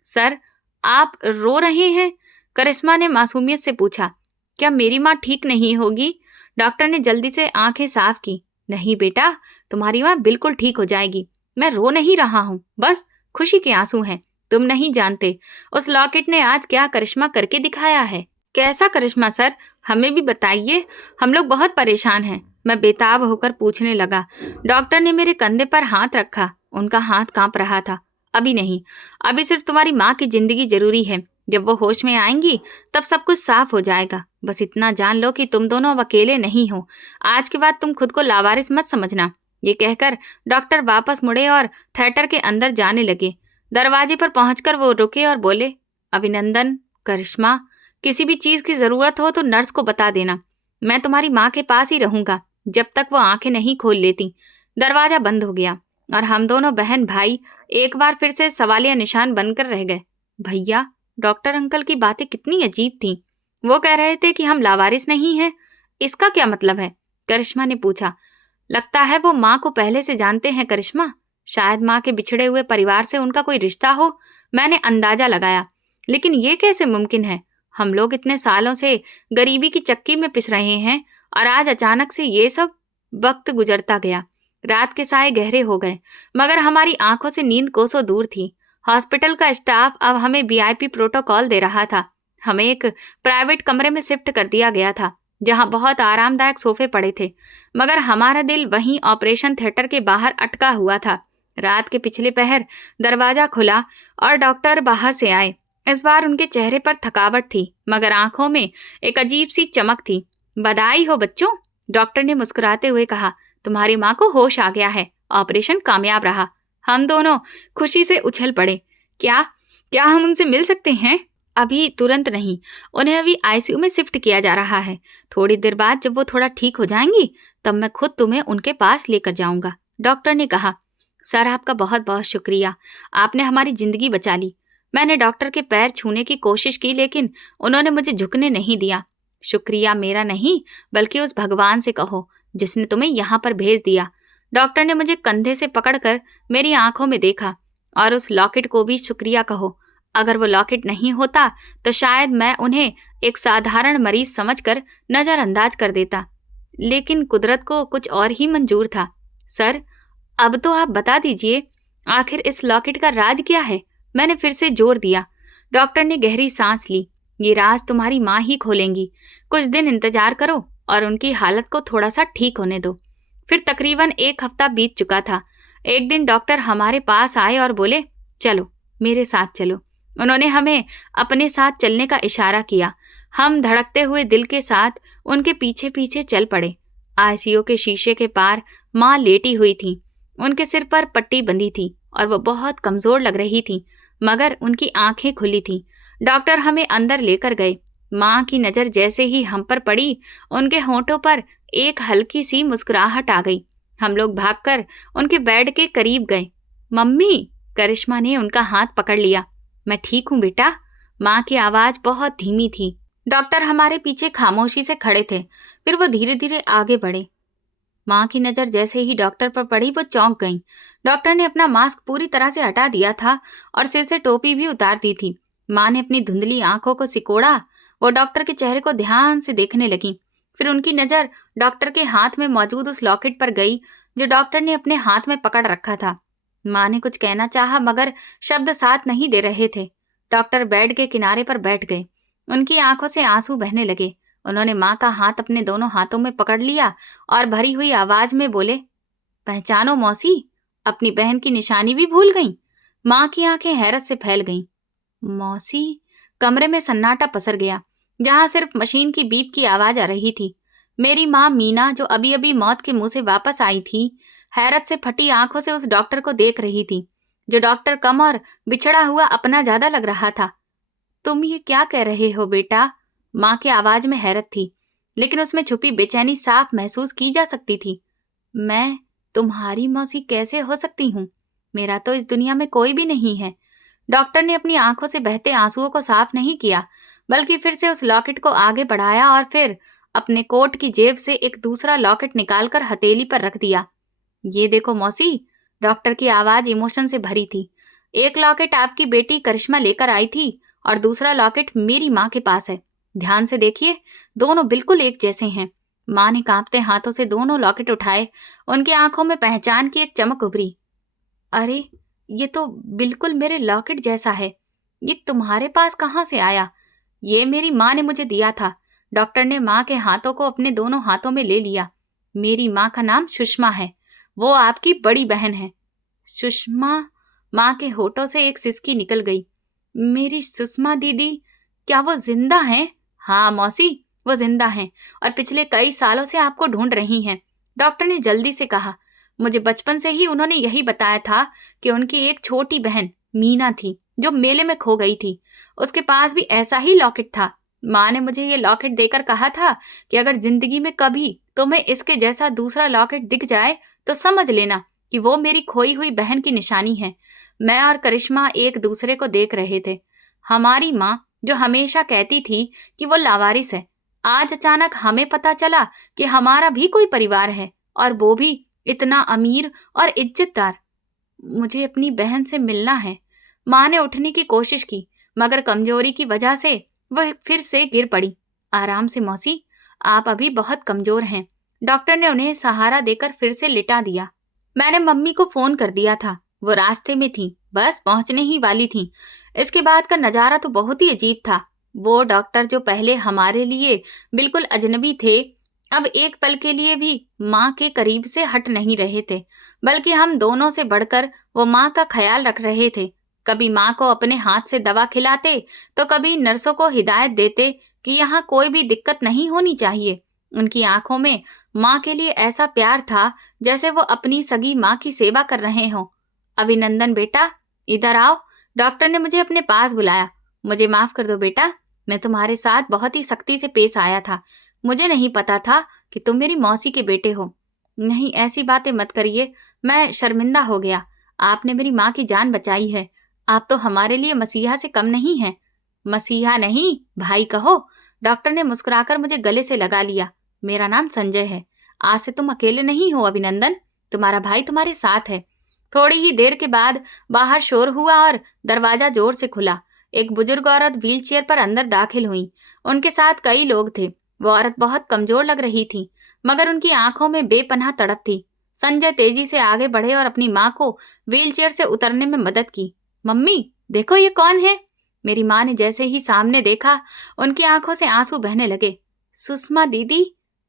सर, आप रो रहे हैं? करिश्मा ने मासूमियत से पूछा। क्या मेरी माँ ठीक नहीं होगी? डॉक्टर ने जल्दी से आंखें साफ की। नहीं बेटा, तुम्हारी माँ बिल्कुल ठीक हो जाएगी। मैं रो नहीं रहा हूँ, बस खुशी के आंसू हैं। तुम नहीं जानते उस लॉकेट ने आज क्या करिश्मा करके दिखाया है। कैसा करिश्मा सर? हमें भी बताइए, हम लोग बहुत परेशान हैं। मैं बेताब होकर पूछने लगा। डॉक्टर ने मेरे कंधे पर हाथ रखा। उनका हाथ कांप रहा था। अभी नहीं, अभी सिर्फ तुम्हारी माँ की जिंदगी जरूरी है। जब वो होश में आएंगी तब सब कुछ साफ हो जाएगा। बस इतना जान लो कि तुम दोनों अब अकेले नहीं हो। आज के बाद तुम खुद को लावारिस मत समझना। ये कहकर डॉक्टर वापस मुड़े और थिएटर के अंदर जाने लगे। दरवाजे पर पहुंचकर वो रुके और बोले, अभिनंदन, करिश्मा, किसी भी चीज की जरूरत हो तो नर्स को बता देना। मैं तुम्हारी माँ के पास ही रहूंगा जब तक वो आंखें नहीं खोल लेती। दरवाजा बंद हो गया और हम दोनों बहन भाई एक बार फिर से सवालिया निशान बनकर रह गए। भैया, डॉक्टर अंकल की बातें कितनी अजीब थीं। वो कह रहे थे कि हम लावारिस नहीं हैं। इसका क्या मतलब है? करिश्मा ने पूछा। लगता है वो माँ को पहले से जानते हैं करिश्मा। शायद माँ के बिछड़े हुए परिवार से उनका कोई रिश्ता हो। मैंने अंदाजा लगाया, लेकिन ये कैसे मुमकिन है? हम लोग इतने सालों से गरीबी की चक्की में पिस रहे हैं और आज अचानक से ये सब। वक्त गुजरता गया। रात के साए गहरे हो गए, मगर हमारी आंखों से नींद कोसों दूर थी। हॉस्पिटल का स्टाफ अब हमें वीआईपी प्रोटोकॉल दे रहा था। हमें एक प्राइवेट कमरे में शिफ्ट कर दिया गया था, जहां बहुत आरामदायक सोफे पड़े थे, मगर हमारा दिल वहीं ऑपरेशन थिएटर के बाहर अटका हुआ था। रात के पिछले पहर दरवाजा खुला और डॉक्टर बाहर से आए। इस बार उनके चेहरे पर थकावट थी, मगर आंखों में एक अजीब सी चमक थी। बधाई हो बच्चों, डॉक्टर ने मुस्कुराते हुए कहा। तुम्हारी माँ को होश आ गया है। ऑपरेशन कामयाब रहा। हम दोनों खुशी से उछल पड़े। क्या क्या हम उनसे मिल सकते हैं? अभी तुरंत नहीं। उन्हें अभी आईसीयू में शिफ्ट किया जा रहा है। थोड़ी देर बाद जब वो थोड़ा ठीक हो जाएंगी तब मैं खुद तुम्हें उनके पास लेकर जाऊंगा, डॉक्टर ने कहा। सर, आपका बहुत बहुत शुक्रिया। आपने हमारी जिंदगी बचा ली। मैंने डॉक्टर के पैर छूने की कोशिश की, लेकिन उन्होंने मुझे झुकने नहीं दिया। शुक्रिया मेरा नहीं, बल्कि उस भगवान से कहो जिसने तुम्हें यहाँ पर भेज दिया। डॉक्टर ने मुझे कंधे से पकड़कर मेरी आंखों में देखा। और उस लॉकेट को भी शुक्रिया कहो। अगर वो लॉकेट नहीं होता तो शायद मैं उन्हें एक साधारण मरीज समझकर नजरअंदाज कर देता, लेकिन कुदरत को कुछ और ही मंजूर था। सर, अब तो आप बता दीजिए, आखिर इस लॉकेट का राज क्या है? मैंने फिर से जोर दिया। डॉक्टर ने गहरी सांस ली। ये राज तुम्हारी माँ ही खोलेंगी। कुछ दिन इंतजार करो और उनकी हालत को थोड़ा सा ठीक होने दो। फिर तकरीबन 1 हफ्ता बीत चुका था। एक दिन डॉक्टर हमारे पास आए और बोले, चलो मेरे साथ चलो। उन्होंने हमें अपने साथ चलने का इशारा किया। हम धड़कते हुए दिल के साथ उनके पीछे पीछे चल पड़े। आईसीयू के शीशे के पार माँ लेटी हुई थी। उनके सिर पर पट्टी बंधी थी और वो बहुत कमजोर लग रही थी, मगर उनकी आंखें खुली थीं। डॉक्टर हमें अंदर लेकर गए। माँ की नजर जैसे ही हम पर पड़ी, उनके होंठों पर एक हल्की सी मुस्कुराहट आ गई। हम लोग भागकर उनके बेड के करीब गए। मम्मी, करिश्मा ने उनका हाथ पकड़ लिया। मैं ठीक हूँ बेटा। माँ की आवाज बहुत धीमी थी। डॉक्टर हमारे पीछे खामोशी से खड़े थे। फिर वो धीरे धीरे आगे बढ़े। माँ की नजर जैसे ही डॉक्टर पर पड़ी, वो चौंक गईं। डॉक्टर ने अपना मास्क पूरी तरह से हटा दिया था और सिर से टोपी भी उतार दी थी। माँ ने अपनी धुंधली आंखों को सिकोड़ा। वो डॉक्टर के चेहरे को ध्यान से देखने लगी। फिर उनकी नजर डॉक्टर के हाथ में मौजूद उस लॉकेट पर गई जो डॉक्टर ने अपने हाथ में पकड़ रखा था। माँ ने कुछ कहना चाहा, मगर शब्द साथ नहीं दे रहे थे। डॉक्टर बेड के किनारे पर बैठ गए। उनकी आंखों से आंसू बहने लगे। उन्होंने माँ का हाथ अपने दोनों हाथों में पकड़ लिया और भरी हुई आवाज में बोले, पहचानो मौसी, अपनी बहन की निशानी भी भूल गईं। माँ की आंखें हैरत से फैल गईं। मौसी? कमरे में सन्नाटा पसर गया, जहां सिर्फ मशीन की बीप की आवाज आ रही थी। मेरी माँ मीना, जो अभी अभी मौत के मुंह से वापस आई थी, हैरत से फटी आंखों से उस डॉक्टर को देख रही थी, जो डॉक्टर कम और बिछड़ा हुआ अपना ज्यादा लग रहा था। तुम ये क्या कह रहे हो बेटा? माँ की आवाज में हैरत थी, लेकिन उसमें छुपी बेचैनी साफ महसूस की जा सकती थी। मैं तुम्हारी मौसी कैसे हो सकती हूँ? मेरा तो इस दुनिया में कोई भी नहीं है। डॉक्टर ने अपनी आंखों से बहते आंसुओं को साफ नहीं किया, बल्कि फिर से उस लॉकेट को आगे बढ़ाया और फिर अपने कोट की जेब से एक दूसरा लॉकेट निकालकर हथेली पर रख दिया। ये देखो मौसी, डॉक्टर की आवाज इमोशन से भरी थी। एक लॉकेट आपकी बेटी करिश्मा लेकर आई थी और दूसरा लॉकेट मेरी माँ के पास है। ध्यान से देखिए, दोनों बिल्कुल एक जैसे हैं। माँ ने कांपते हाथों से दोनों लॉकेट उठाए। उनकी आंखों में पहचान की एक चमक उभरी। अरे, ये तो बिल्कुल मेरे लॉकेट जैसा है। ये तुम्हारे पास कहाँ से आया? ये मेरी माँ ने मुझे दिया था। डॉक्टर ने माँ के हाथों को अपने दोनों हाथों में ले लिया। मेरी माँ का नाम सुषमा है। वो आपकी बड़ी बहन है। सुषमा? माँ के होठों से एक सिसकी निकल गई। मेरी सुषमा दीदी, क्या वो जिंदा हैं? हाँ मौसी, वो जिंदा हैं और पिछले कई सालों से आपको ढूंढ रही हैं, डॉक्टर ने जल्दी से कहा। मुझे बचपन से ही उन्होंने यही बताया था कि उनकी एक छोटी बहन मीना थी जो मेले में खो गई थी। उसके पास भी ऐसा ही लॉकेट था। माँ ने मुझे ये लॉकेट देकर कहा था कि अगर जिंदगी में कभी तुम्हें इसके जैसा दूसरा लॉकेट दिख जाए तो समझ लेना कि वो मेरी खोई हुई बहन की निशानी है। मैं और करिश्मा एक दूसरे को देख रहे थे। हमारी माँ जो हमेशा कहती थी कि वो लावारिस है, आज अचानक हमें पता चला कि हमारा भी कोई परिवार है, और वो भी इतना अमीर और इज्जतदार। मुझे अपनी बहन से मिलना है। माँ ने उठने की कोशिश की, मगर कमजोरी की वजह से वह फिर से गिर पड़ी। आराम से मौसी, आप अभी बहुत कमजोर हैं। डॉक्टर ने उन्हें सहारा देकर फिर से लिटा दिया। मैंने मम्मी को फोन कर दिया था। वो रास्ते में थी, बस पहुंचने ही वाली थी। इसके बाद का नजारा तो बहुत ही अजीब था। वो डॉक्टर जो पहले हमारे लिए बिल्कुल अजनबी थे, अब एक पल के लिए भी माँ के करीब से हट नहीं रहे थे, बल्कि हम दोनों से बढ़कर वो माँ का ख्याल रख रहे थे। कभी माँ को अपने हाथ से दवा खिलाते तो कभी नर्सों को हिदायत देते कि यहाँ कोई भी दिक्कत नहीं होनी चाहिए। उनकी आंखों में माँ के लिए ऐसा प्यार था जैसे वो अपनी सगी माँ की सेवा कर रहे हों। अभिनंदन बेटा, इधर आओ। डॉक्टर ने मुझे अपने पास बुलाया। मुझे माफ कर दो बेटा, मैं तुम्हारे साथ बहुत ही सख्ती से पेश आया था। मुझे नहीं पता था कि तुम मेरी मौसी के बेटे हो। नहीं, ऐसी बातें मत करिए, मैं शर्मिंदा हो गया। आपने मेरी माँ की जान बचाई है। आप तो हमारे लिए मसीहा से कम नहीं हैं। मसीहा नहीं, भाई कहो। डॉक्टर ने मुस्कुराकर मुझे गले से लगा लिया। मेरा नाम संजय है। आज से तुम अकेले नहीं हो अभिनंदन, तुम्हारा भाई तुम्हारे साथ है। थोड़ी ही देर के बाद बाहर शोर हुआ और दरवाजा जोर से खुला। एक बुजुर्ग औरत व्हीलचेयर पर अंदर दाखिल हुई। उनके साथ कई लोग थे। वो औरत बहुत कमजोर लग रही थी, मगर उनकी आंखों में बेपनाह तड़प थी। संजय तेजी से आगे बढ़े और अपनी माँ को व्हीलचेयर से उतरने में मदद की। मम्मी, देखो ये कौन है। मेरी माँ ने जैसे ही सामने देखा, उनकी आंखों से आंसू बहने लगे। सुषमा दीदी,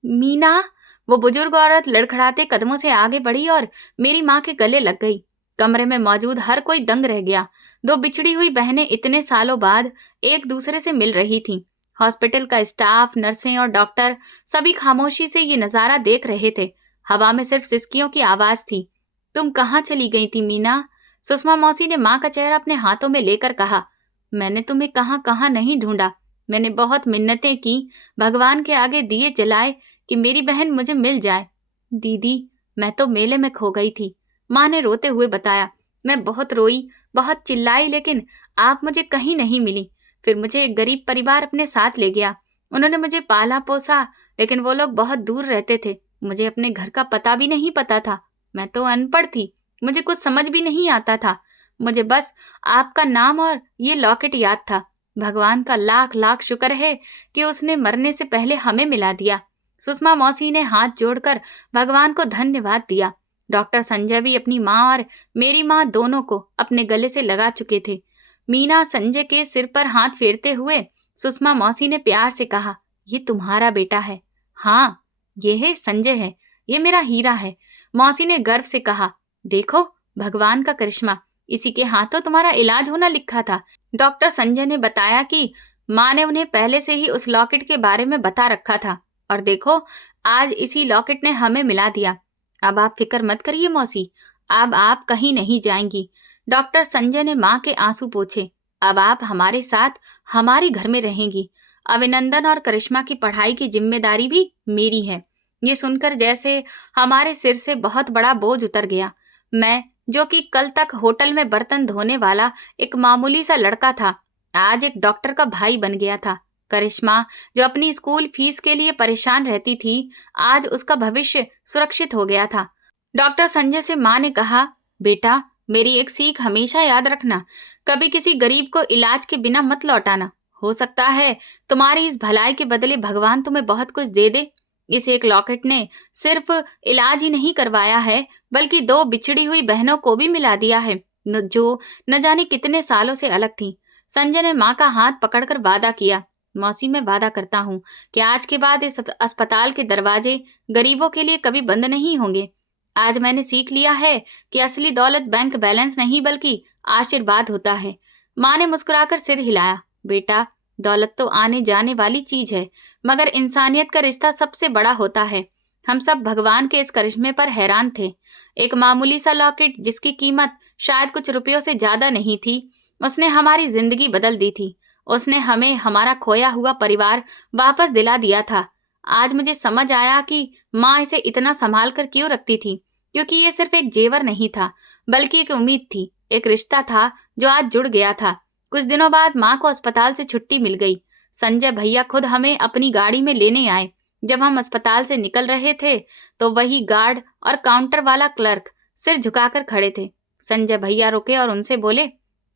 मीना। वो बुजुर्ग औरत लड़खड़ाते कदमों से आगे बढ़ी और मेरी माँ के गले लग गई। कमरे में मौजूद हर कोई दंग रह गया। दो बिछड़ी हुई बहनें इतने सालों बाद एक दूसरे से मिल रही थीं। हॉस्पिटल का स्टाफ, नर्सें और डॉक्टर सभी खामोशी से ये नजारा देख रहे थे। हवा में सिर्फ सिसकियों की आवाज थी। तुम कहाँ चली गई थी मीना? सुषमा मौसी ने माँ का चेहरा अपने हाथों में लेकर कहा। मैंने तुम्हें कहाँ कहाँ नहीं ढूंढा। मैंने बहुत मिन्नतें की, भगवान के आगे दिए जलाए कि मेरी बहन मुझे मिल जाए। दीदी, मैं तो मेले में खो गई थी, माँ ने रोते हुए बताया। मैं बहुत रोई, बहुत चिल्लाई, लेकिन आप मुझे कहीं नहीं मिली। फिर मुझे एक गरीब परिवार अपने साथ ले गया। उन्होंने मुझे पाला पोसा, लेकिन वो लोग बहुत दूर रहते थे। मुझे अपने घर का पता भी नहीं पता था। मैं तो अनपढ़ थी, मुझे कुछ समझ भी नहीं आता था। मुझे बस आपका नाम और ये लॉकेट याद था। भगवान का लाख लाख शुक्र है कि उसने मरने से पहले हमें मिला दिया। सुषमा मौसी ने हाथ जोड़कर भगवान को धन्यवाद दिया। डॉक्टर संजय भी अपनी माँ और मेरी माँ दोनों को अपने गले से लगा चुके थे। मीना संजय के सिर पर हाथ फेरते हुए सुषमा मौसी ने प्यार से कहा, ये तुम्हारा बेटा है। हाँ, ये है संजय है, ये मेरा हीरा है। मौसी ने गर्व से कहा, देखो भगवान का करिश्मा, इसी के हाथों तुम्हारा इलाज होना लिखा था। डॉक्टर संजय ने बताया कि माँ ने उन्हें पहले से ही उस लॉकेट के बारे में बता रखा था, और देखो आज इसी लॉकेट ने हमें मिला दिया। अब आप फिक्र मत करिए मौसी, अब आप कहीं नहीं जाएंगी। डॉक्टर संजय ने माँ के आंसू पोंछे। अब आप हमारे साथ हमारे घर में रहेंगी। अभिनंदन और करिश्मा की पढ़ाई की जिम्मेदारी भी मेरी है। ये सुनकर जैसे हमारे सिर से बहुत बड़ा बोझ उतर गया। मैं, जो कि कल तक होटल में बर्तन धोने वाला एक मामूली सा लड़का था, आज एक डॉक्टर का भाई बन गया था। करिश्मा, जो अपनी स्कूल फीस के लिए परेशान रहती थी, आज उसका भविष्य सुरक्षित हो गया था। डॉक्टर संजय से माँ ने कहा, बेटा, मेरी एक सीख हमेशा याद रखना, कभी किसी गरीब को इलाज के बिना मत लौटाना। हो सकता है तुम्हारी इस भलाई के बदले भगवान तुम्हें बहुत कुछ दे दे। इस एक लॉकेट ने सिर्फ इलाज ही नहीं करवाया है, बल्कि दो बिछड़ी हुई बहनों को भी मिला दिया है, जो न जाने कितने सालों से अलग थीं। संजय ने माँ का हाथ पकड़कर वादा किया, मौसी, मैं वादा करता हूँ कि आज के बाद इस अस्पताल के दरवाजे गरीबों के लिए कभी बंद नहीं होंगे। आज मैंने सीख लिया है कि असली दौलत बैंक बैलेंस नहीं बल्कि आशीर्वाद होता है। माँ ने मुस्कुराकर सिर हिलाया। बेटा, दौलत तो आने जाने वाली चीज है, मगर इंसानियत का रिश्ता सबसे बड़ा होता है। हम सब भगवान के इस करिश्मे पर हैरान थे। एक मामूली सा लॉकेट जिसकी कीमत शायद कुछ रुपयों से ज्यादा नहीं थी, उसने हमारी जिंदगी बदल दी थी। उसने हमें हमारा खोया हुआ परिवार वापस दिला दिया था। आज मुझे समझ आया कि माँ इसे इतना संभाल कर क्यों रखती थी, क्योंकि ये सिर्फ एक जेवर नहीं था, बल्कि एक उम्मीद थी, एक रिश्ता था जो आज जुड़ गया था। कुछ दिनों बाद माँ को अस्पताल से छुट्टी मिल गई। संजय भैया खुद हमें अपनी गाड़ी में लेने आए। जब हम अस्पताल से निकल रहे थे तो वही गार्ड और काउंटर वाला क्लर्क सिर झुकाकर खड़े थे। संजय भैया रुके और उनसे बोले,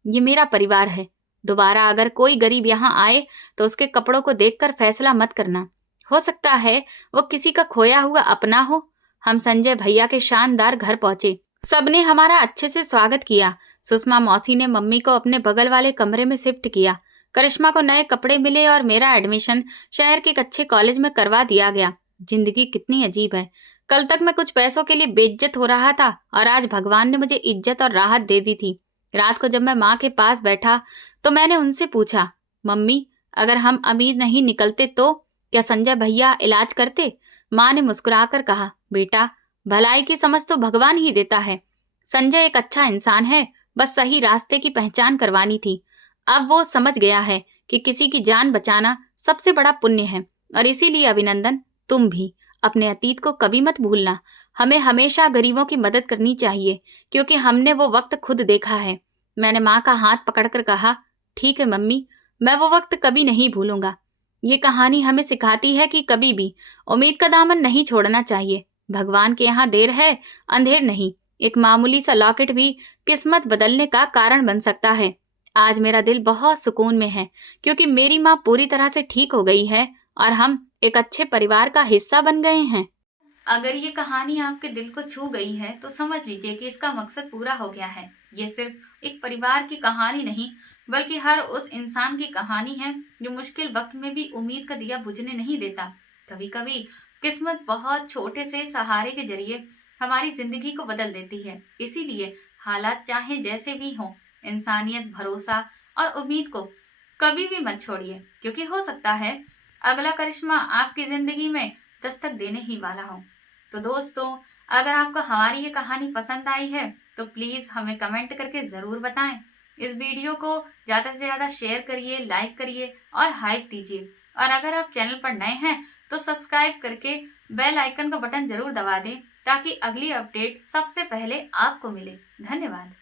ये मेरा परिवार है। दोबारा अगर कोई गरीब यहाँ आए तो उसके कपड़ों को देखकर फैसला मत करना। हो सकता है वो किसी का खोया हुआ अपना हो। हम संजय भैया के शानदार घर पहुंचे। सबने हमारा अच्छे से स्वागत किया। सुषमा मौसी ने मम्मी को अपने बगल वाले कमरे में शिफ्ट किया। करिश्मा को नए कपड़े मिले और मेरा एडमिशन शहर के एक अच्छे कॉलेज में करवा दिया गया। जिंदगी कितनी अजीब है। कल तक मैं कुछ पैसों के लिए बेइज्जत हो रहा था और आज भगवान ने मुझे इज्जत और राहत दे दी थी। रात को जब मैं माँ के पास बैठा तो मैंने उनसे पूछा, मम्मी अगर हम अमीर नहीं निकलते तो क्या संजय भैया इलाज करते? माँ ने मुस्कुराकर कहा, बेटा भलाई की समझ तो भगवान ही देता है। संजय एक अच्छा इंसान है, बस सही रास्ते की पहचान करवानी थी। अब वो समझ गया है कि किसी की जान बचाना सबसे बड़ा पुण्य है। और इसीलिए अभिनंदन, तुम भी अपने अतीत को कभी मत भूलना। हमें हमेशा गरीबों की मदद करनी चाहिए, क्योंकि हमने वो वक्त खुद देखा है। मैंने माँ का हाथ पकड़कर कहा, ठीक है मम्मी, मैं वो वक्त कभी नहीं भूलूंगा। ये कहानी हमें सिखाती है कि कभी भी उम्मीद का दामन नहीं छोड़ना चाहिए। भगवान के यहाँ देर है, अंधेर नहीं। एक मामूली सा लॉकेट भी किस्मत बदलने का कारण बन सकता है। आज मेरा दिल बहुत सुकून में है, क्योंकि मेरी माँ पूरी तरह से ठीक हो गई है और हम एक अच्छे परिवार का हिस्सा बन गए हैं। अगर ये कहानी आपके दिल को छू गई है तो समझ लीजिए कि इसका मकसद पूरा हो गया है। ये सिर्फ एक परिवार की कहानी नहीं, बल्कि हर उस इंसान की कहानी है जो मुश्किल वक्त में भी उम्मीद का दिया बुझने नहीं देता। कभी कभी किस्मत बहुत छोटे से सहारे के जरिए हमारी जिंदगी को बदल देती है। इसीलिए हालात चाहे जैसे भी हों, इंसानियत, भरोसा और उम्मीद को कभी भी मत छोड़िए, क्योंकि हो सकता है अगला करिश्मा आपकी जिंदगी में दस्तक देने ही वाला हो। तो दोस्तों, अगर आपको हमारी ये कहानी पसंद आई है तो प्लीज हमें कमेंट करके जरूर बताएं। इस वीडियो को ज्यादा से ज्यादा शेयर करिए, लाइक करिए और हाइप दीजिए। और अगर आप चैनल पर नए हैं तो सब्सक्राइब करके बेल आइकन का बटन जरूर दबा दें, ताकि अगली अपडेट सबसे पहले आपको मिले। धन्यवाद।